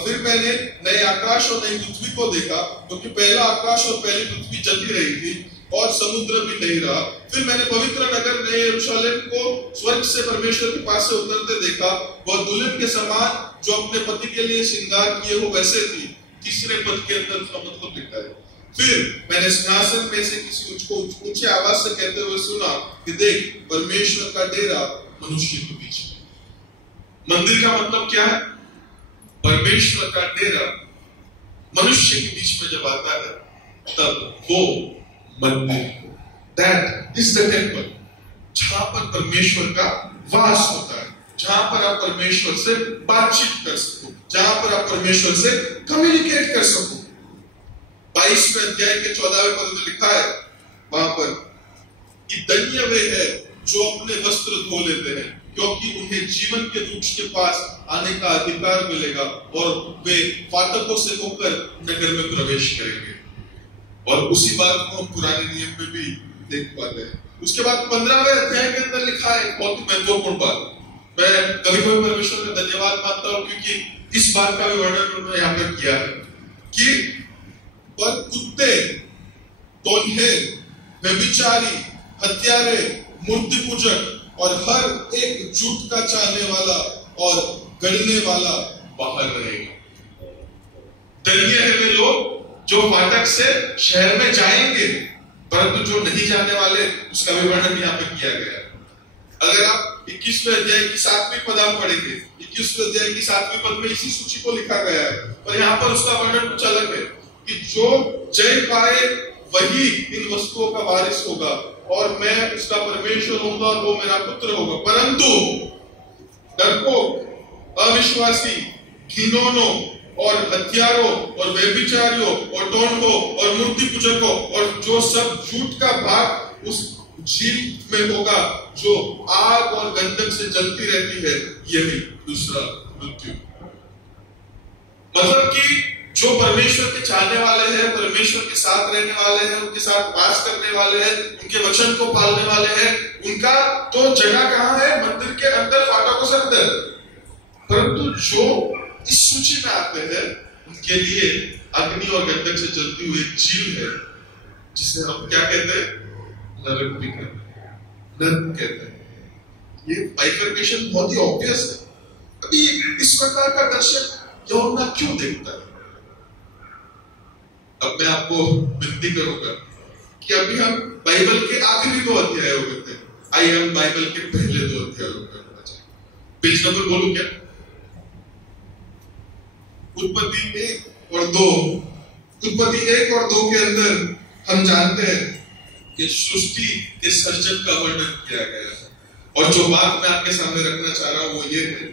फिर मैंने नए आकाश और नई पृथ्वी को देखा, क्योंकि पहला आकाश और पहली पृथ्वी जलती रही थी और समुद्र भी नहीं रहा। फिर मैंने पवित्र नगर नए यरूशलेम को स्वर्ग से परमेश्वर के पास से उतरते देखा, वह दुल्हन के समान जो अपने पति के लिए श्रृंगार किए हो वैसे थी। तीसरे पद के अंदर उसका मतलब लिखा है, फिर मैंने सिंहासन में से किसी को ऊंचे आवाज से कहते हुए सुना कि देख, परमेश्वर का डेरा मनुष्य के बीच में। मंदिर का मतलब क्या है? परमेश्वर का डेरा मनुष्य के बीच में जब आता है तब वो मंदिर, दैट इज द टेम्पल, जहां पर परमेश्वर का वास होता है, जहां पर आप परमेश्वर से बातचीत कर सको, जहां पर आप परमेश्वर से कम्युनिकेट कर सको। 22वें अध्याय के 14वें पद में लिखा है वहां पर कि धन्य वे है जो अपने वस्त्र धो लेते हैं, क्योंकि उन्हें जीवन के वृक्ष के पास आने का अधिकार मिलेगा और वे फाटकों से होकर नगर में प्रवेश करेंगे। और उसी बात को हम पुराने नियम में भी देख पाते हैं। उसके बाद 15वें अध्याय के अंदर लिखा है बहुत ही महत्वपूर्ण बात। मैं कभी कभी परमेश्वर का धन्यवाद मानता हूं क्योंकि इस बात का भी वर्णन उन्होंने यहाँ पर किया है कि पर कुत्ते, तोन्हे, व्यभिचारी, हत्यारे, मूर्ति पूजक और हर एक झूठ का चाहने वाला और गढ़ने वाला बाहर रहेगा। धन्य है वे लोग जो फाटक से शहर में जाएंगे, परंतु जो नहीं जाने वाले उसका भी वर्णन यहाँ पे किया गया है। अगर आप 21वें अध्याय की 7वीं पद आप पढ़ेंगे, 21वें अध्याय की 7वीं पद में इसी सूची को लिखा गया है, पर यहाँ पर उसका वर्णन कुछ अलग है कि जो जय पाए वही इन वस्तुओं का वारिस होगा और मैं उसका परमेश्वर होगा और वो मेरा पुत्र होगा। परंतु डरपोक, अविश्वासी, घिनौनों और हत्यारों और व्यभिचारियों और टोंटों और मूर्ति पूजकों और जो सब झूठ का भाग उस झील में होगा जो आग और गंधक से जलती रहती है, यही दूसरा मृत्यु। मतलब कि जो परमेश्वर के चाहने वाले हैं, परमेश्वर के साथ रहने वाले हैं, उनके साथ वास करने वाले हैं, उनके वचन को पालने वाले हैं, उनका तो जगह कहां है? मंदिर के अंदर, फाटकों से अंदर। परंतु जो इस सूची में आते हैं उनके लिए अग्नि और गंधक से जलती हुई झील है, जिसे हम क्या कहते हैं? नरक भी कहते हैं, नरक कहते हैं। ये बाइफर्केशन बहुत ही ऑब्वियस है। अभी इस प्रकार का दर्शन यूहन्ना क्यों देखता है? अब मैं आपको विनती करूंगा कि अभी हम बाइबल के आखिरी 2 अध्यायों में थे, आइए हम बाइबल के पहले 2 अध्यायों में पढ़ना चाहिए। पेज नंबर बोलूं क्या? उत्पत्ति 1 और 2। उत्पत्ति 1 और 2 के अंदर हम जानते हैं कि सृष्टि के सर्जन का वर्णन किया गया है। और जो बात मैं आपके सामने रखना चाह रहा हूं वो ये है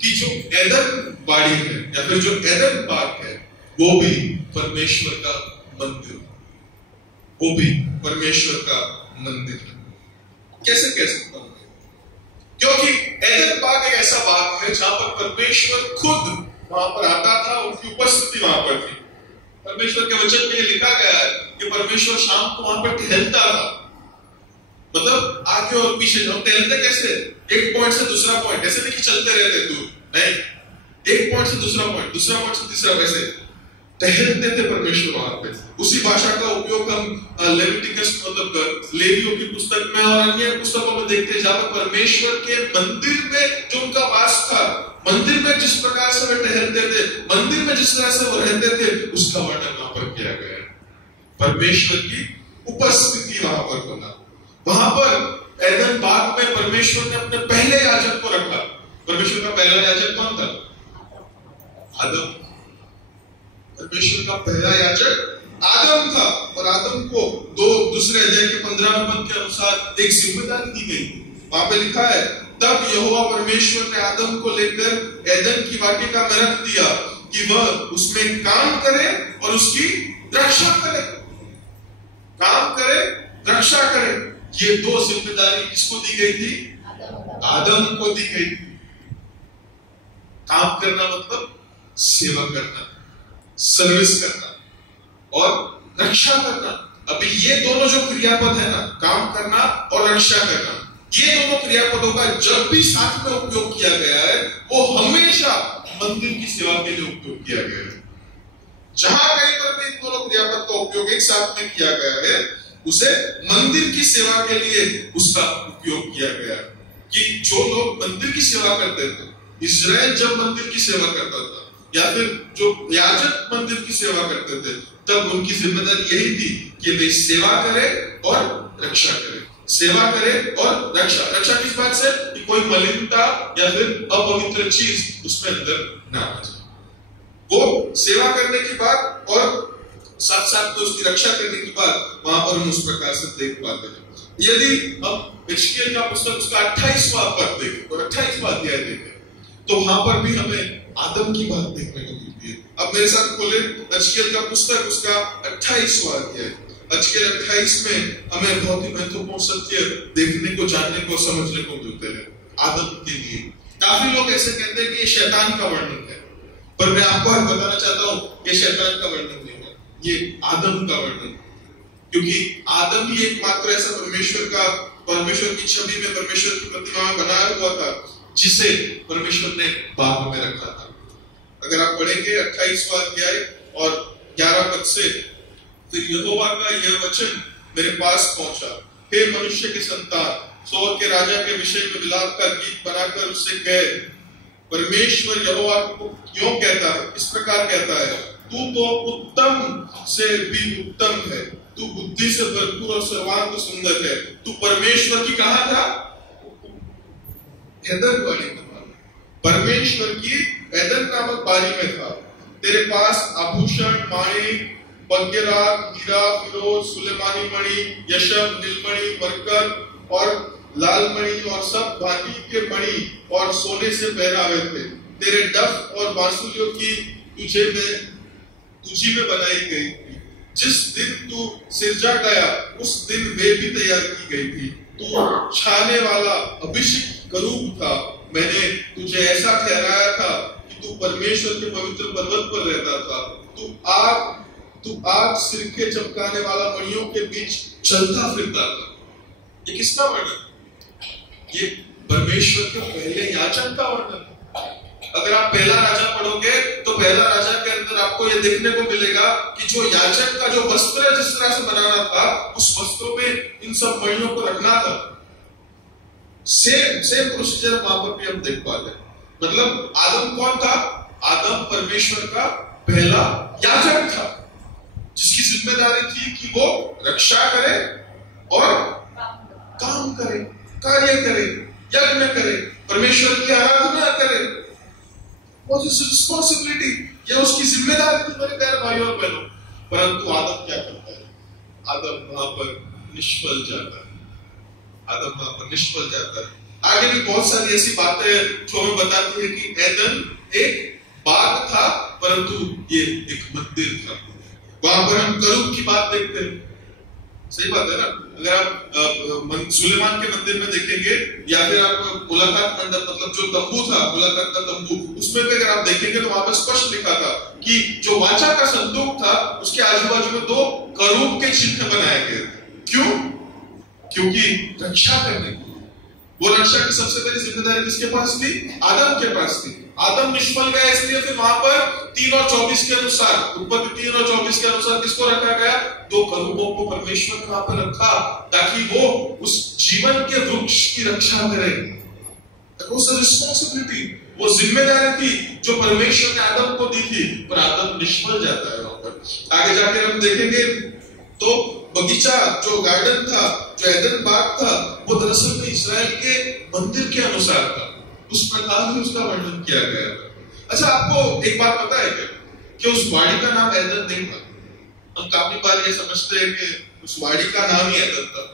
कि जो एदन बाड़ी है या फिर जो एदन बाग है वो भी परमेश्वर का मंदिर, वो भी परमेश्वर का मंदिर है। कैसे कह सकता हूं? क्योंकि एदन बाग एक ऐसा बाग है जहां पर परमेश्वर खुद वहां पर आता था, उनकी उपस्थिति वहां पर थी। परमेश्वर के वचन में ये लिखा गया है कि परमेश्वर शाम को वहां पर टहलता था। मतलब आगे और पीछे हम टहलते कैसे? एक पॉइंट से दूसरा पॉइंट, ऐसे नहीं कि चलते रहते दूर, नहीं, एक पॉइंट से दूसरा पॉइंट, दूसरा पॉइंट से तीसरा, वैसे टहलते थे परमेश्वर वहां पे। उसी भाषा का उपयोग हम लेविटिकस मतलब लेवियों की पुस्तक में और अन्य पुस्तकों में देखते हैं, जहां पर परमेश्वर के मंदिर में जो उनका वास था, मंदिर में जिस प्रकार से वे टहलते थे, मंदिर में जिस तरह से वो रहते थे, उसका वर्णन वहां पर किया गया है। परमेश्वर की उपस्थिति वहां पर होना। वहां पर एदन बाग में परमेश्वर ने अपने पहले याजक को रखा। परमेश्वर का पहला याजक कौन था? आदम। परमेश्वर का पहला याजक आदम था और आदम को दूसरे अध्याय के 15वें पद के अनुसार एक जिम्मेदारी दी गई। वहां पे लिखा है, तब यहोवा परमेश्वर ने आदम को लेकर एदन की वाटिका में रख दिया कि वह उसमें काम करे और उसकी रक्षा करे। काम करे, रक्षा करे, ये 2 जिम्मेदारी किसको दी गई थी? आदम को दी गई। काम करना मतलब सेवा करना, सर्विस करना और रक्षा करना। अभी ये दोनों जो क्रियापद है ना, काम करना और रक्षा करना, ये दोनों क्रियापदों का जब भी साथ में उपयोग किया गया है वो हमेशा मंदिर की सेवा के लिए उपयोग किया गया है। जहां कहीं पर भी इन दोनों क्रियापद का उपयोग एक साथ में किया गया है, उसे मंदिर की सेवा के लिए उसका उपयोग किया गया है। कि जो लोग मंदिर की सेवा करते थे, इज़राइल जब मंदिर की सेवा करता था या फिर जो याजक मंदिर की सेवा करते थे, तब उनकी जिम्मेदारी यही थी कि वे सेवा करें और रक्षा करें, सेवा करें और रक्षा। रक्षा किस बात से? कि कोई मलिनता या फिर अपवित्र चीज उसमें अंदर ना आ जाए। वो सेवा करने की बात और साथ साथ में उसकी रक्षा करने की बात वहां पर हम उस प्रकार से देख पाते हैं। यदि हम एजकेल का पुस्तक उसका 28वां पद देखें और 28वां अध्याय देखें, तो वहां पर भी हमें आदम की बात देखने को मिलती है। अब मेरे साथ खोले एजकेल का पुस्तक उसका 28वां अध्याय। एजकेल 28 में हमें बहुत ही महत्वपूर्ण सत्य देखने को, जानने को, समझने को मिलते हैं आदम के लिए। काफी लोग ऐसे कहते हैं कि ये शैतान का वर्णन है, पर मैं आपको आज बताना चाहता हूं ये शैतान का वर्णन नहीं है, ये आदम का वर्णन। क्योंकि आदम ही एकमात्र ऐसा परमेश्वर की छवि में, परमेश्वर की प्रतिमा में बनाया हुआ था जिसे परमेश्वर ने बाग में रखा था। अगर आप पढ़ेंगे 28वां अध्याय और 11 पद से, फिर यहोवा का यह वचन मेरे पास पहुंचा, हे मनुष्य के संतान, सोर के राजा के विषय में विलाप का गीत बनाकर उससे कहे, परमेश्वर यहोवा को क्यों कहता है, इस प्रकार कहता है, तू तो उत्तम से भी उत्तम है, तू बुद्धि से भरपूर और सर्वांग सुंदर है। तू परमेश्वर की कहां था? एदन वाली में था, परमेश्वर की एदन नामक बारी में था। तेरे पास आभूषण, माणिक, बगैरात, हीरा, फिरोज, सुलेमानी मणि, यशब, नीलमणि, मरकत और लाल मणि और सब भांति के मणि और सोने से पहनावे थे। तेरे डफ और बांसुरियों की तुझी में बनाई गई थी। जिस दिन तू सिरजा गया उस दिन वे भी तैयार की गई थी। तू छाने वाला अभिषेक करूब था। मैंने तुझे ऐसा ठहराया था कि तू परमेश्वर के पवित्र पर्वत पर रहता था। तू आग सिरके चमकाने वाला मणियों के बीच चलता फिरता था। ये किसका वर्णन? ये परमेश्वर के पहले याजक का वर्णन। अगर आप पहला राजा पढ़ोगे तो पहला राजा के अंदर आपको ये देखने को मिलेगा कि जो याजक का जो वस्त्र जिस तरह से बनाना था, उस वस्त्रों में इन सब मणियों को रखना था। सेम प्रोसीजर वहां पर भी हम देख पाते हैं। मतलब आदम कौन था? आदम परमेश्वर का पहला याजक था, जिसकी जिम्मेदारी थी कि वो रक्षा करे और काम करे, कार्य करे, यज्ञ करे, परमेश्वर की आराधना करे। What is his responsibility? ये उसकी जिम्मेदारी थी मेरे प्यारे भाइयों और बहनों। परंतु आदम क्या करता है? आदम वहां पर निष्फल जाता है। आदम वहां पर निष्फल जाता है। आगे भी बहुत सारी ऐसी बातें जो हमें बताती है कि एदन एक बाग था, परंतु ये एक मंदिर था। वहां पर हम करूब की बात देखते हैं। सही बात है ना? अगर आप सुलेमान के मंदिर में देखेंगे या फिर आप मुलाकात मंडप, मतलब जो तंबू था, मुलाकात का तंबू, उसमें भी अगर आप देखेंगे तो वहां पर स्पष्ट लिखा था कि जो वाचा का संदूक था उसके आजू बाजू में 2 करूब के चिन्ह बनाए गए। क्यों? क्योंकि रक्षा करने की। वो रक्षा की सबसे पहली जिम्मेदारी किसके पास थी? आदम के पास थी। आदम निष्फल गया, इसलिए फिर वहां पर 3 और 24 के अनुसार, उत्पत्ति 3 और 24 के अनुसार किसको रखा गया? 2 करूबों को परमेश्वर ने वहां पर रखा ताकि वो उस जीवन के वृक्ष की रक्षा करे। रिस्पॉन्सिबिलिटी, वो जिम्मेदारी थी जो परमेश्वर ने आदम को दी थी, पर आदम निष्फल जाता है वहां पर। आगे जाकर हम देखेंगे तो बगीचा, जो गार्डन था, जो एदन बाग था, वो दरअसल में इस्राएल के मंदिर के अनुसार था। उस प्रकार से उसका वर्णन किया गया था। अच्छा, आपको एक बात पता है क्या कि उस वाड़ी का नाम एदन नहीं था? हम काफी बार ये समझते हैं कि उस वाड़ी का नाम ही एदन था।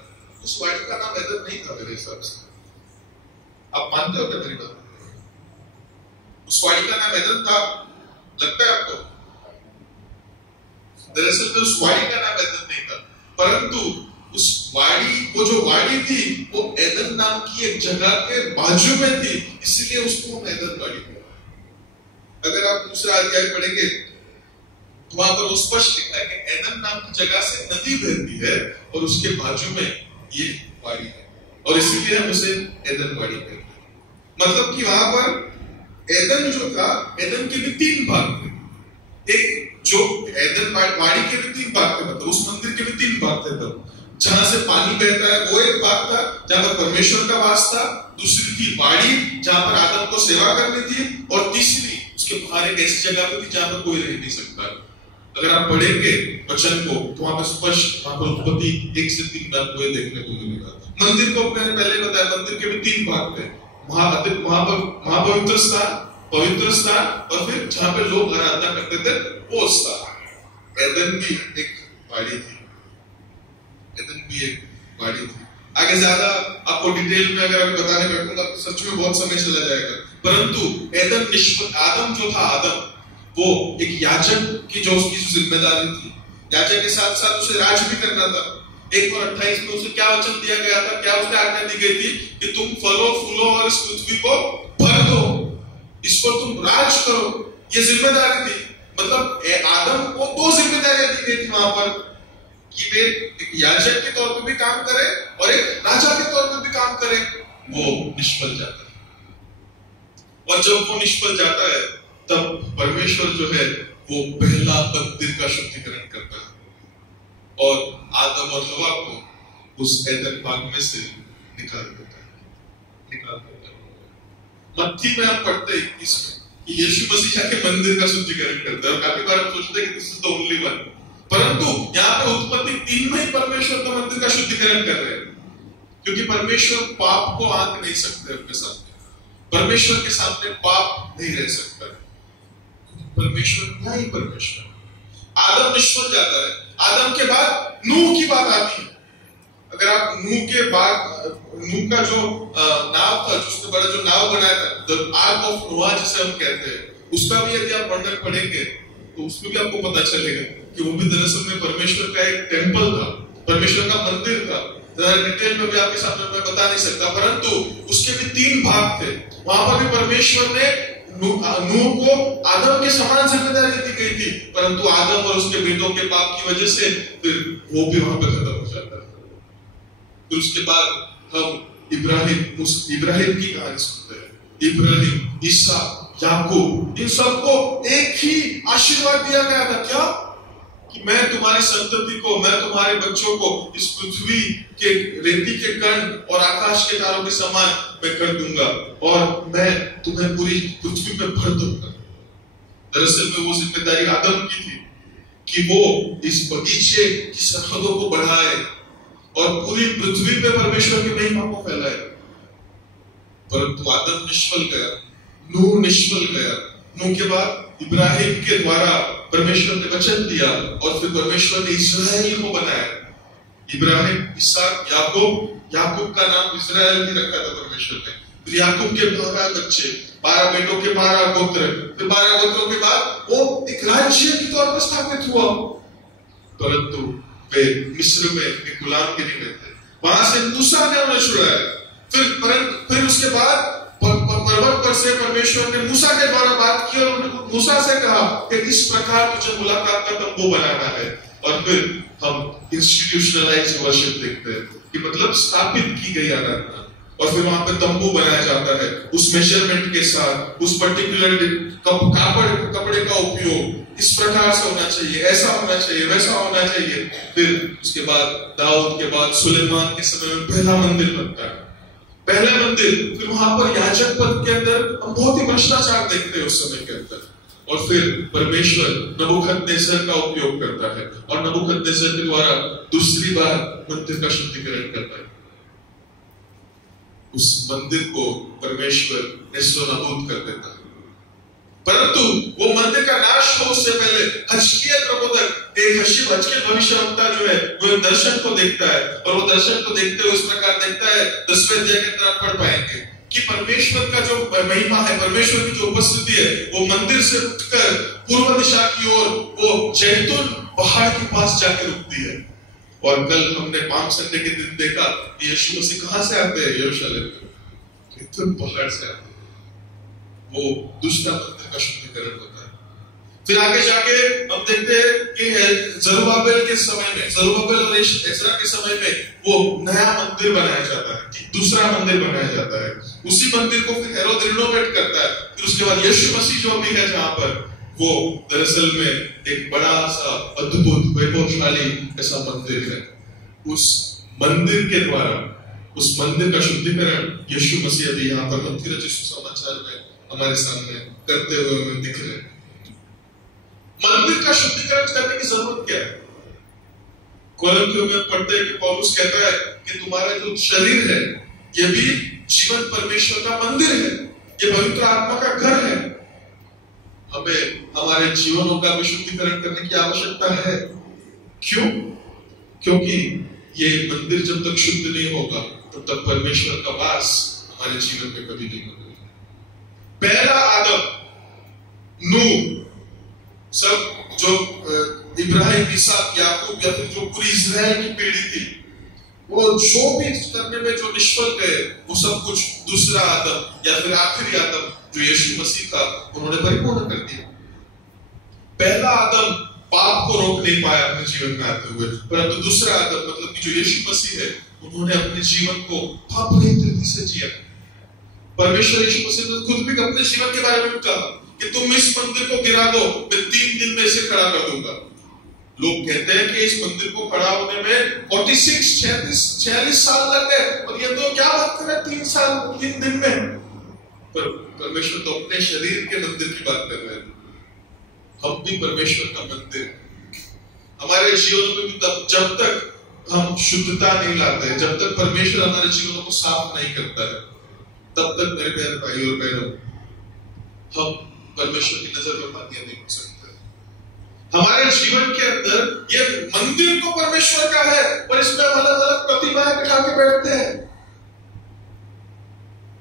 उस वाड़ी का नाम एदन नहीं था मेरे हिसाब से। आप मानते हो क्या मेरी बात? उस वाड़ी का नाम एदन था, लगता है आपको? दरअसल में उस वाड़ी का नाम एदन नहीं था, परंतु उस वाड़ी, वो जो वाड़ी थी वो एदन नाम की एक जगह के बाजू में थी, इसलिए उसको हम एदन वाड़ी कहते हैं। अगर आप दूसरा अध्याय पढ़ेंगे तो वहां पर वो स्पष्ट लिखा है कि एदन नाम की जगह से नदी बहती है और उसके बाजू में ये वाड़ी है, और इसलिए हम उसे एदन वाड़ी कहते हैं। मतलब कि वहां पर एदन जो था, एदन के भी 3 भाग थे। एक जो एदन वाड़ी के भी 3 भाग थे, मतलब उस मंदिर के भी 3 भाग थे। तब जहां से पानी बहता है वो एक भाग था जहां पर परमेश्वर का वास था, दूसरी थी बाड़ी जहां पर आदम को सेवा करनी थी, और तीसरी उसके बाहर एक ऐसी जगह पे थी जहां पर कोई रह नहीं सकता। अगर आप पढ़ेंगे वचन को तो वहां पर स्पष्ट वहां पर उत्पत्ति 1 से 3 में आपको ये देखने को मिलेगा। मंदिर को मैंने पहले बताया, मंदिर के भी 3 भाग थे, महापवित्र स्थान, पवित्र स्थान, और फिर जहां पे लोग आराधना करते थे वो स्थान। एदन भी एक बाड़ी थी, एदन भी एक बाड़ी थी। आगे ज्यादा आपको डिटेल में अगर मैं बताने बैठूंगा तो सच में बहुत समय चला जाएगा, परंतु एदन निष्फल, आदम जो था, आदम वो एक याजक की जो उसकी जिम्मेदारी थी, याजक के साथ साथ उसे राज भी करना था। 1:28 में उसे क्या वचन दिया गया था, क्या उसे आज्ञा दी गई थी कि तुम फलों फूलों और इस पृथ्वी को भर दो, इस पर तुम राज करो, ये जिम्मेदारी थी। मतलब आदम को 2 जिम्मेदारियां दी गई थी वहां पर कि वे एक याजक के तौर पे भी काम करे और एक राजा के तौर पे भी काम करे। वो निष्फल जाता है, और जब वो निष्फल जाता है तब परमेश्वर जो है वो पहला मंदिर का शुद्धिकरण करता है और आदम और हवा को उस एदन बाग में से निकाल देता है। मत्ती में आप पढ़ते हैं इसमें कि यीशु मसीह जाके मंदिर का शुद्धिकरण करता है, और काफी बार हम सोचते हैं कि this is the only one, परंतु यहाँ पे उत्पत्ति 3 में ही परमेश्वर का मंदिर का शुद्धिकरण कर रहे हैं, क्योंकि परमेश्वर पाप को आंक नहीं सकते अपने सामने, परमेश्वर के सामने पाप नहीं रह सकता। परमेश्वर क्या ही परमेश्वर। आदम निष्फल जाता है, आदम के बाद नूह की बात आती है। अगर आप नूह का जो नाव था, जिसने बड़ा जो नाव बनाया था, द आर्क ऑफ नोआ जिसे हम कहते हैं, उसका भी यदि आप वर्णन पढ़ेंगे तो उसमें भी आपको पता चलेगा कि वो भी दरअसल में परमेश्वर का एक टेंपल था, परमेश्वर का मंदिर था। डिटेल में भी आपके सामने मैं बता नहीं सकता, परंतु उसके भी 3 भाग थे। वहां पर भी परमेश्वर ने नूह को आदम के समान जिम्मेदारी दी गई थी, परंतु आदम और उसके बेटों के पाप की वजह से फिर वो भी वहां पर खत्म हो जाता है। फिर उसके बाद हम इब्राहिम की कहानी सुनते हैं। इब्राहिम, इसहाक, याकूब, इन सबको एक ही आशीर्वाद दिया गया था, क्या कि मैं तुम्हारी संतति को, मैं तुम्हारे बच्चों को इस पृथ्वी के रेती के कण और आकाश के तारों के समान मैं कर दूंगा और मैं तुम्हें पूरी पृथ्वी पे भर दूंगा। दरअसल में वो जिम्मेदारी आदम की थी कि वो इस बगीचे की सरहदों को बढ़ाए और पूरी पृथ्वी पे परमेश्वर की महिमा को फैलाए, परंतु आदम निष्फल गया, नूह निष्फल गया। नूह के बाद इब्राहिम के द्वारा परमेश्वर ने वचन दिया और फिर परमेश्वर ने इस्राएल को बनाया। इब्राहिम, इसहाक, याकूब का नाम इस्राएल भी रखा था परमेश्वर ने। फिर याकूब के 12 बच्चे, 12 बेटों के 12 गोत्र, फिर 12 गोत्रों के बाद वो एक राज्य के तौर पर स्थापित हुआ, परंतु वे मिस्र में एक गुलामगिरी में थे। वहां से मूसा ने उन्हें छुड़ाया। फिर उसके बाद पर्वत पर से परमेश्वर ने मूसा के द्वारा बात की और मूसा से कहा कि इस प्रकार तुझे मुलाकात का तंबू बनाना है। और फिर हम इंस्टीट्यूशनलाइज्ड वर्शिप देखते हैं कि मतलब स्थापित की गई आराधना, और फिर वहां पे तंबू बनाया जाता है उस मेजरमेंट के साथ, उस पर्टिकुलर कपड़े का उपयोग इस प्रकार से होना चाहिए, ऐसा होना चाहिए, वैसा होना चाहिए। फिर उसके बाद दाऊद के बाद सुलेमान के समय में पहला मंदिर बनता है, पहला मंदिर। फिर वहां पर याजक पद के अंदर हम बहुत ही भ्रष्टाचार देखते हैं उस समय के अंदर, और फिर परमेश्वर नबूकदनेस्सर का उपयोग करता है और नबूकदनेस्सर के द्वारा दूसरी बार मंदिर का शुद्धिकरण करता है। उस मंदिर को परमेश्वर नेस्तनाबूद कर देता है, परंतु वो मंदिर का नाश हो उससे पहले हजकिय्याह प्रबोधक, एक हजकिय्याह भविष्यवक्ता जो है वो दर्शन को देखता है, और वो दर्शन को देखते हुए इस प्रकार देखता है, 10वें अध्याय के अंदर आप पढ़ पाएंगे कि परमेश्वर का जो महिमा है, परमेश्वर की जो उपस्थिति है, वो मंदिर से उठकर पूर्व दिशा की ओर वो जैतून पहाड़ के पास जाकर रुकती है। और कल हमने पाम संडे के दिन देखा कि यीशु मसीह कहां से आते हैं, यरूशलेम में, जैतून पहाड़ से आते हैं। वो दूसरा मंदिर का शुद्धिकरण होता है। फिर आगे जाके हम देखते हैं कि जरुब्बाबेल के समय में, जरुब्बाबेल और एजरा के समय में वो नया मंदिर बनाया जाता है, दूसरा मंदिर बनाया जाता है। उसी मंदिर को फिर हेरोद रिनोवेट करता है। फिर उसके बाद यीशु मसीह जो अभी है जहां पर, वो दरअसल में एक बड़ा सा अद्भुत वैभवशाली ऐसा मंदिर है। उस मंदिर के द्वारा, उस मंदिर का शुद्धिकरण यीशु मसीह अभी यहाँ पर मत्ती रचित सुसमाचार में हमारे सामने करते हुए हमें दिख रहे हैं। मंदिर का शुद्धिकरण करने की जरूरत क्या है? कोरिन्थियों में पढ़ते हैं कि पौलुस कहता है कि तुम्हारा जो शरीर है ये भी जीवन परमेश्वर का मंदिर है, ये पवित्र आत्मा का घर है। हमें हमारे जीवनों का विशुद्धिकरण करने की आवश्यकता है। क्यों? क्योंकि ये मंदिर जब तक शुद्ध नहीं होगा तब तक परमेश्वर का वास हमारे जीवन में कभी नहीं होगा। पहला आदम, नूह, सब जो इब्राहिम, इसहाक, याकूब या फिर जो पूरी इजराइल की पीढ़ी थी, वो जो भी करने में जो निष्फल गए वो सब कुछ दूसरा आदम या फिर आखिरी आदम जो यीशु मसीह था उन्होंने परिपूर्ण कर दिया। पहला आदम पाप को रोक नहीं पाया अपने जीवन में आते हुए, परंतु दूसरा आदम मतलब कि जो यीशु मसीह है उन्होंने अपने जीवन को पाप रहित तरीके से जिया। परमेश्वर यीशु मसीह ने खुद भी अपने जीवन के बारे में कहा कि तुम इस मंदिर को गिरा दो, मैं 3 दिन में इसे खड़ा कर दूंगा। लोग कहते हैं कि इस मंदिर को खड़ा होने में 46 साल लग गए, और ये तो क्या बात कर रहे हैं 3 दिन में। पर परमेश्वर तो अपने शरीर के मंदिर की बात कर रहे हैं। हम भी परमेश्वर का मंदिर, हमारे जीवन में भी जब तक हम शुद्धता नहीं लाते, जब तक परमेश्वर हमारे जीवनों को साफ नहीं करता है, तब तक मेरे प्यारे भाई और बहनों, हम परमेश्वर की नजर में मान्य नहीं हो सकते। हमारे जीवन के अंदर ये मंदिर तो परमेश्वर का है, पर इसमें अलग अलग प्रतिमाएं बिठा के बैठते हैं।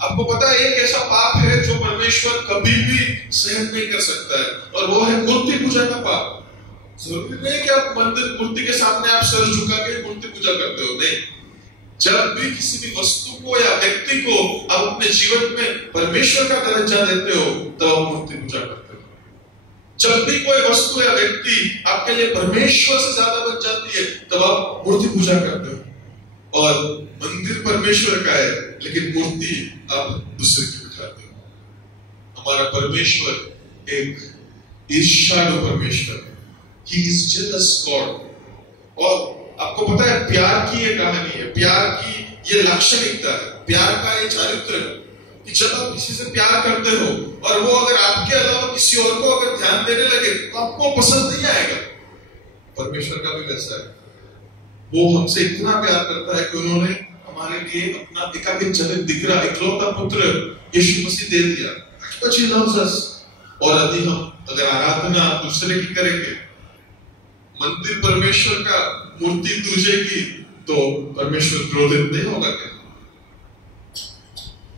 आपको पता है एक ऐसा पाप है जो परमेश्वर कभी भी सहन नहीं कर सकता है, और वो है मूर्ति पूजा का पाप। जरूरी नहीं कि आप मंदिर मूर्ति के सामने आप सर झुका के मूर्ति पूजा करते हो, नहीं। जब भी किसी भी वस्तु को या व्यक्ति को आप अपने जीवन में परमेश्वर का दर्जा देते हो तब आप मूर्ति पूजा करते हो। जब भी कोई वस्तु या व्यक्ति आपके लिए परमेश्वर से ज्यादा बन जाती है तब आप मूर्ति पूजा करते हो। और मंदिर परमेश्वर का है लेकिन मूर्ति आप दूसरे की बिठाते हो। हमारा परमेश्वर एक ईर्ष्यालु परमेश्वर है। He is jealous God। और आपको पता है प्यार की ये कहानी है, प्यार की ये लाक्षणिकता है, प्यार का ये चारित्र है कि जब आप किसी से प्यार करते हो और वो अगर आपके अलावा किसी और को अगर ध्यान देने लगे तो आपको पसंद नहीं आएगा। परमेश्वर का भी वैसा है, वो हमसे इतना प्यार करता है कि उन्होंने हमारे लिए अपना एकाकित जनित दिकरा इकलौता पुत्र यीशु मसीह दे दिया। But he loves us। और यदि हम अगर आराधना दूसरे की करेंगे, मंदिर परमेश्वर का, मूर्ति दूसरे की, तो परमेश्वर क्रोधित नहीं होगा क्या?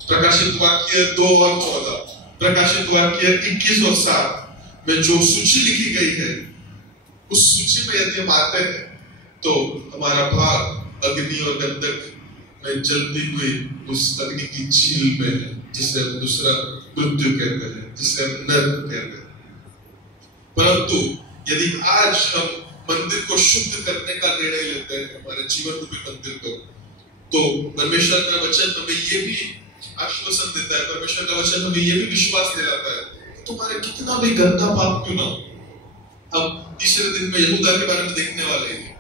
प्रकाशित वाक्य 2 और 14, प्रकाशित वाक्य 21 और 7 में जो सूची लिखी गई है उस सूची में यदि हम आते हैं तो हमारा भाग अग्नि और गंधक में जलती हुई उस अग्नि की झील में है, जिसे हम दूसरा मृत्यु कहते हैं, जिसे हम नरक कहते हैं। परंतु यदि आज हम मंदिर को शुद्ध करने का निर्णय लेते हैं, हमारे जीवन रूपी मंदिर को, तो परमेश्वर का वचन हमें ये भी आश्वासन देता है, परमेश्वर का वचन हमें ये भी विश्वास दिलाता है कि तुम्हारे कितना भी गंदा पाप क्यों ना हो, हम तीसरे दिन में यहूदा के बारे में देखने वाले हैं,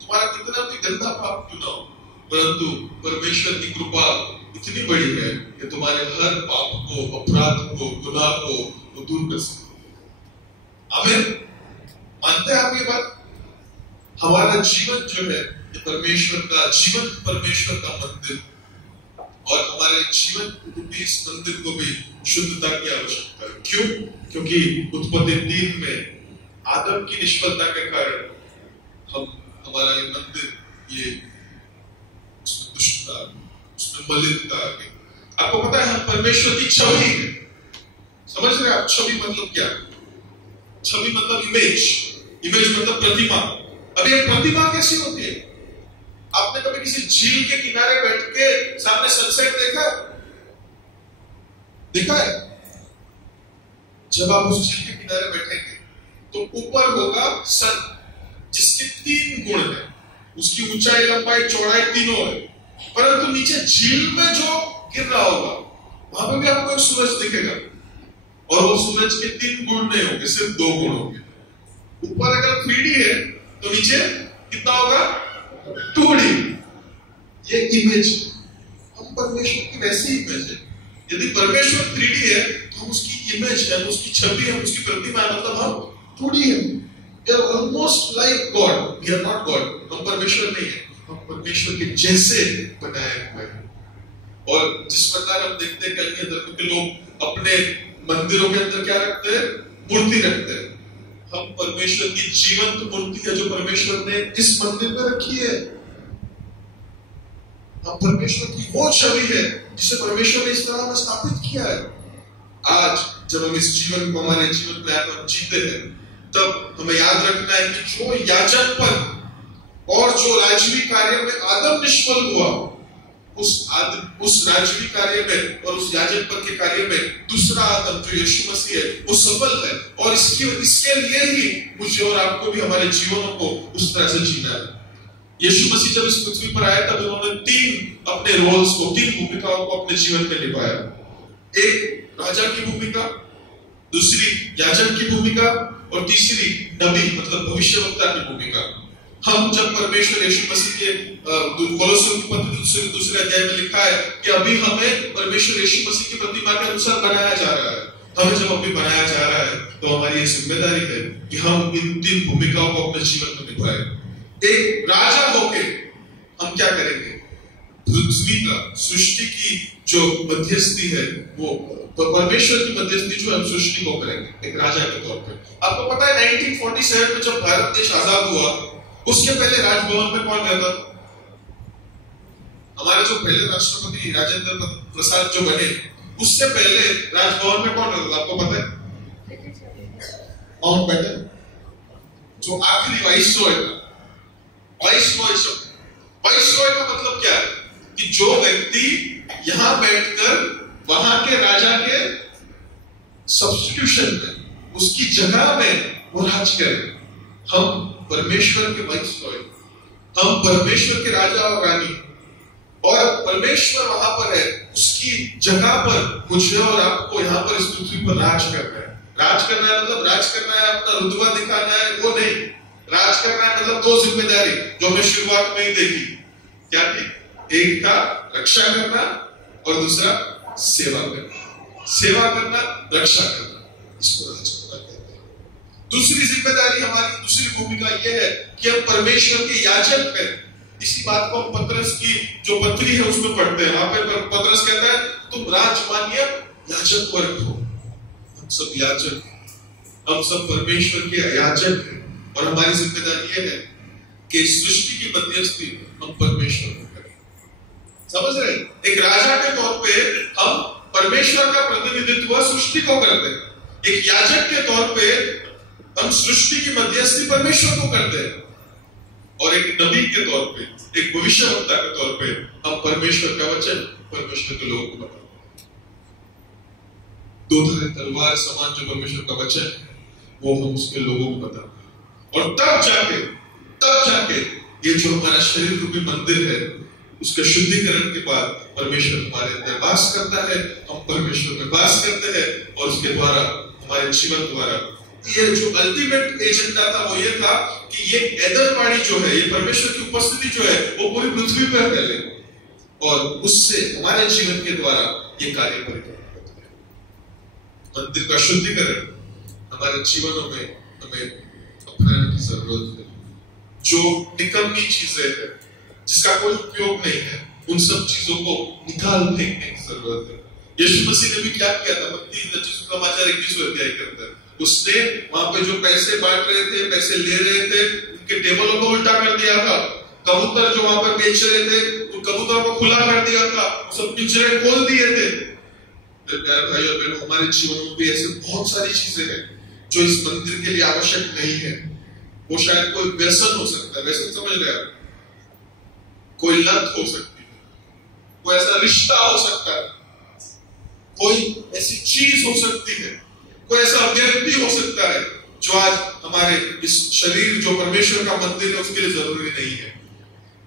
तुम्हारा कितना भी गंदा पाप क्यों ना हो, परंतु परमेश्वर की कृपा इतनी बड़ी है कि तुम्हारे हर पाप को, अपराध को, गुनाह को वो दूर कर सकते। आमीन। मानते हैं आप ये बात? हमारा जीवन जो है ये परमेश्वर का जीवन, परमेश्वर का मंदिर, और हमारे जीवन रूपी इस मंदिर को भी शुद्धता की आवश्यकता है। क्यों? क्योंकि उत्पत्ति 3 में आदम की निष्फलता के कारण हमारा ये मंदिर, ये उसमें दुष्टता, उसमें मलिनता आ गई। आपको पता है हम परमेश्वर की छवि है। समझ रहे हैं आप? छवि मतलब क्या? छवि मतलब इमेज, इमेज मतलब प्रतिमा। अभी एक प्रतिमा कैसी होती है? आपने कभी किसी झील के किनारे बैठ के सामने सनसेट देखा है? देखा है? जब आप उस झील के किनारे बैठेंगे तो ऊपर होगा सन, जिसके 3 गुण है, उसकी ऊंचाई, लंबाई, चौड़ाई तीनों है, परंतु नीचे झील में जो गिर रहा होगा वहां पे भी आपको एक सूरज दिखेगा, और वो सूरज के 3 गुण नहीं होंगे, सिर्फ 2 गुण होंगे। ऊपर अगर 3D है तो नीचे कितना होगा? 2D ये इमेज है, हम परमेश्वर की वैसी इमेज है। यदि परमेश्वर 3D है तो हम उसकी इमेज है, उसकी छवि है, उसकी प्रतिमा है, मतलब हम 2D है। We are almost like God. We are not God. हम परमेश्वर नहीं है, हम परमेश्वर के जैसे बनाए हुए हैं। और जिस प्रकार हम देखते हैं कि अन्य धर्म के लोग अपने मंदिरों के अंदर क्या रखते हैं, मूर्ति रखते हैं, हम परमेश्वर की जीवंत मूर्ति है जो परमेश्वर ने इस मंदिर में रखी है। हम परमेश्वर की वो छवि है जिसे परमेश्वर ने इस तरह में स्थापित किया है। आज जब हम इस जीवन को हमारे जीवन में जीते हैं, तब हमें याद रखना है कि जो याजकपद और जो राजवी कार्य में आदम निष्फल हुआ, उस राजवी कार्य में और उस याजकपद के कार्य में दूसरा आदम जो यीशु मसीह है वो सफल है। और इसके लिए ही मुझे और आपको भी हमारे जीवनों को उस तरह से जीना है। यीशु मसीह जब इस पृथ्वी पर आया तब उन्होंने 3 अपने रोल्स को, 3 भूमिकाओं को अपने जीवन में निभाया। एक राजा की भूमिका, दूसरी याजक की भूमिका और तीसरी नबी मतलब भविष्यवक्ता की भूमिका। हम जब परमेश्वर यीशु मसीह के कोलोसियों की पत्री दूसरे अध्याय में लिखा है कि अभी हमें परमेश्वर यीशु मसीह की प्रतिमा के अनुसार बनाया जा रहा है, हमें जब अभी बनाया जा रहा है तो हमारी ये जिम्मेदारी है कि हम इन 3 भूमिकाओं को अपने जीवन में निभाएं। एक राजा होके हम क्या करेंगे, पृथ्वी का सृष्टि की जो मध्यस्थी है वो परमेश्वर की मध्यस्थी जो हम सृष्टि को करेंगे एक राजा के तौर पे। आपको पता है 1947 में जब भारत देश आजाद हुआ, उसके पहले राजभवन में कौन रहता था? हमारे जो पहले राष्ट्रपति राजेंद्र प्रसाद जो बने, उससे पहले राजभवन में कौन रहता था आपको पता है? माउंट बैटन, जो आखिरी वाइसरॉय था। वाइसरॉय का मतलब क्या है कि जो व्यक्ति यहां बैठकर वहां के राजा के सब्स्टिट्यूशन में, उसकी जगह में वो राज करे। हम परमेश्वर के वाइसरॉय, हम परमेश्वर के राजा और रानी, और परमेश्वर वहां पर है, उसकी जगह पर मुझे और आपको यहाँ पर इस पृथ्वी पर राज करना है। राज करना है मतलब राज करना है अपना रुतबा दिखाना है, वो नहीं। राज करना है मतलब 2 जिम्मेदारी जो हमने शुरुआत में ही देखी, क्या थी? एक था रक्षा करना और दूसरा सेवा करना। सेवा करना, रक्षा करना, इसको राज करना कहते हैं। दूसरी जिम्मेदारी हमारी, दूसरी भूमिका यह है कि हम परमेश्वर के याजक हैं। इसी बात को हम पतरस की जो पत्री है उसमें पढ़ते हैं। वहां पे पतरस कहता है तुम राजमान्य याजक वर्ग हो। हम सब याजक, हम सब परमेश्वर के याजक हैं और हमारी जिम्मेदारी यह है कि सृष्टि की मध्यस्थी हम परमेश्वर को करें। समझ रहे? एक राजा के तौर पे हम परमेश्वर का प्रतिनिधित्व सृष्टि को करते हैं। एक याजक के तौर पे हम सृष्टि की मध्यस्थी परमेश्वर को करते हैं, और एक नबी के तौर पे, एक भविष्यवक्ता के तौर पे हम परमेश्वर का वचन परमेश्वर के लोगों को बताते हैं। 2 तलवार समान जो परमेश्वर का वचन है वो हम उसके लोगों को बताते हैं। और तब जाके ये जो हमारा शरीर रूपी मंदिर है उसके शुद्धिकरण के बाद परमेश्वर हमारे अंदर वास करता है, हम परमेश्वर में वास करते हैं, और उसके द्वारा हमारे जीवन द्वारा ये जो अल्टीमेट एजेंडा था वो ये था कि ये एदरवाणी जो है, ये परमेश्वर की उपस्थिति जो है वो पूरी पृथ्वी पर फैले, और उससे हमारे जीवन के द्वारा ये कार्य परिपूर्ण होता है। मंदिर का शुद्धिकरण हमारे जीवनों में हमें अपनाने की जरूरत है। जो निकम्मी चीजें हैं, जिसका कोई उपयोग नहीं है, उन सब चीजों को निकाल फेंकने की जरूरत है। यीशु मसीह ने भी क्या किया था? मत्ती समाचार 21वां अध्याय के अंदर उसने वहां पे जो पैसे बांट रहे थे, पैसे ले रहे थे, उनके टेबलों को उल्टा कर दिया था। कबूतर जो वहां पर बेच रहे थे, उन कबूतरों को खुला कर दिया था, सब पिंजरे खोल दिए थे। प्यारे भाई और बहनों, हमारे जीवन में भी ऐसे बहुत सारी चीजें हैं जो इस मंदिर के लिए आवश्यक नहीं है। वो शायद कोई व्यसन हो सकता है, व्यसन समझ रहे हैं, कोई लत हो सकती है, कोई ऐसा रिश्ता हो सकता है, कोई ऐसी चीज हो सकती है, कोई ऐसा व्यक्ति हो सकता है जो आज हमारे इस शरीर जो परमेश्वर का मंदिर है उसके लिए जरूरी नहीं है।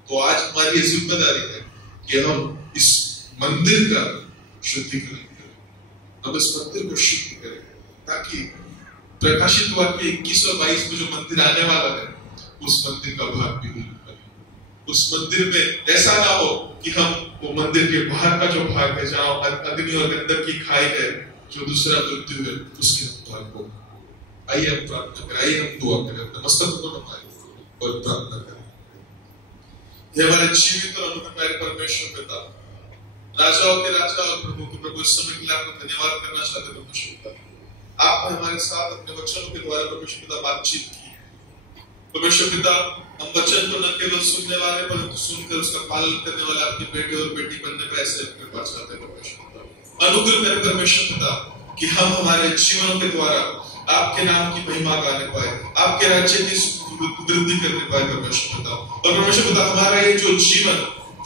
तो आज हमारी जिम्मेदारी है कि हम इस मंदिर का शुद्धिकरण करें, हम इस मंदिर को शुद्ध करें, ताकि प्रकाशित वाक्य 21 और 22 में जो मंदिर आने वाला है उस मंदिर का भाग भी उस मंदिर में ऐसा ना हो कि हम वो मंदिर के बाहर का जो भाग है जहाँ अग्नि और गंधक की खाई है, जो दूसरा मृत्यु है, उसके भाग को आइए हम प्रार्थना करें, आइए हम दुआ करें, अपने मस्तक को नमाएं और प्रार्थना करें। ये हमारे जीवित और अनुग्रहकारी परमेश्वर पिता, राजाओं के राजा और प्रभु के प्रभु, इस समय के लिए आपको धन्यवाद करना चाहते परमेश्वर पिता। आपने हमारे साथ अपने वचनों के द्वारा परमेश्वर पिता बातचीत की। परमेश्वर पिता, हम वचन को न केवल सुनने वाले परंतु सुनकर उसका पालन करने वाले आपके बेटे और बेटी बनने का ऐसे कृपा चाहते हैं परमेश्वर पिता। अनुग्रह करें परमेश्वर पिता कि हम हमारे जीवनों के द्वारा आपके नाम की महिमा गाने पाए, आपके राज्य की वृद्धि करने पाए परमेश्वर पिता। और परमेश्वर पिता, हमारा ये जो जीवन,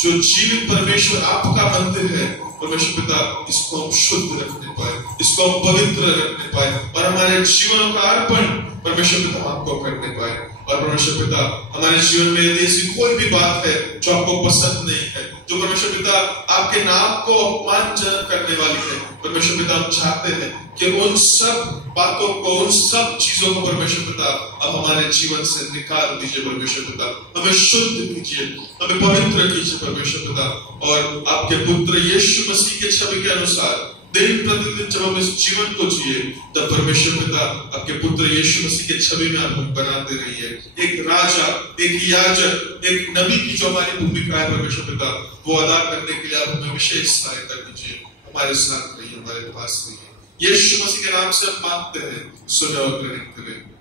जो जीवित परमेश्वर आपका मंदिर है परमेश्वर पिता, इसको हम शुद्ध रखने पाए, इसको हम पवित्र रखने पाए और हमारे जीवनों का अर्पण परमेश्वर पिता आपको करने पाए। और परमेश्वर पिता, हमारे जीवन में यदि ऐसी कोई भी बात है जो आपको पसंद नहीं है, जो परमेश्वर पिता आपके नाम को अपमानजनक करने वाली है, परमेश्वर पिता हम चाहते हैं कि उन सब बातों को, उन सब चीजों को परमेश्वर पिता अब हमारे जीवन से निकाल दीजिए परमेश्वर पिता। हमें शुद्ध कीजिए, हमें पवित्र कीजिए परमेश्वर पिता। और आपके पुत्र यीशु मसीह के छवि के अनुसार दिन प्रतिदिन जब हम इस जीवन को जिए, तब परमेश्वर पिता आपके पुत्र यीशु मसीह के छवि में आप बनाते रहिए। एक राजा, एक याजक, एक नबी की जो हमारी भूमिका है परमेश्वर पिता, वो अदा करने के लिए आप हमें विशेष सहायता कीजिए। हमारे साथ रहिए, हमारे पास रहिए। यीशु मसीह के नाम से हम मांगते हैं, सुने और ग्रहण करें।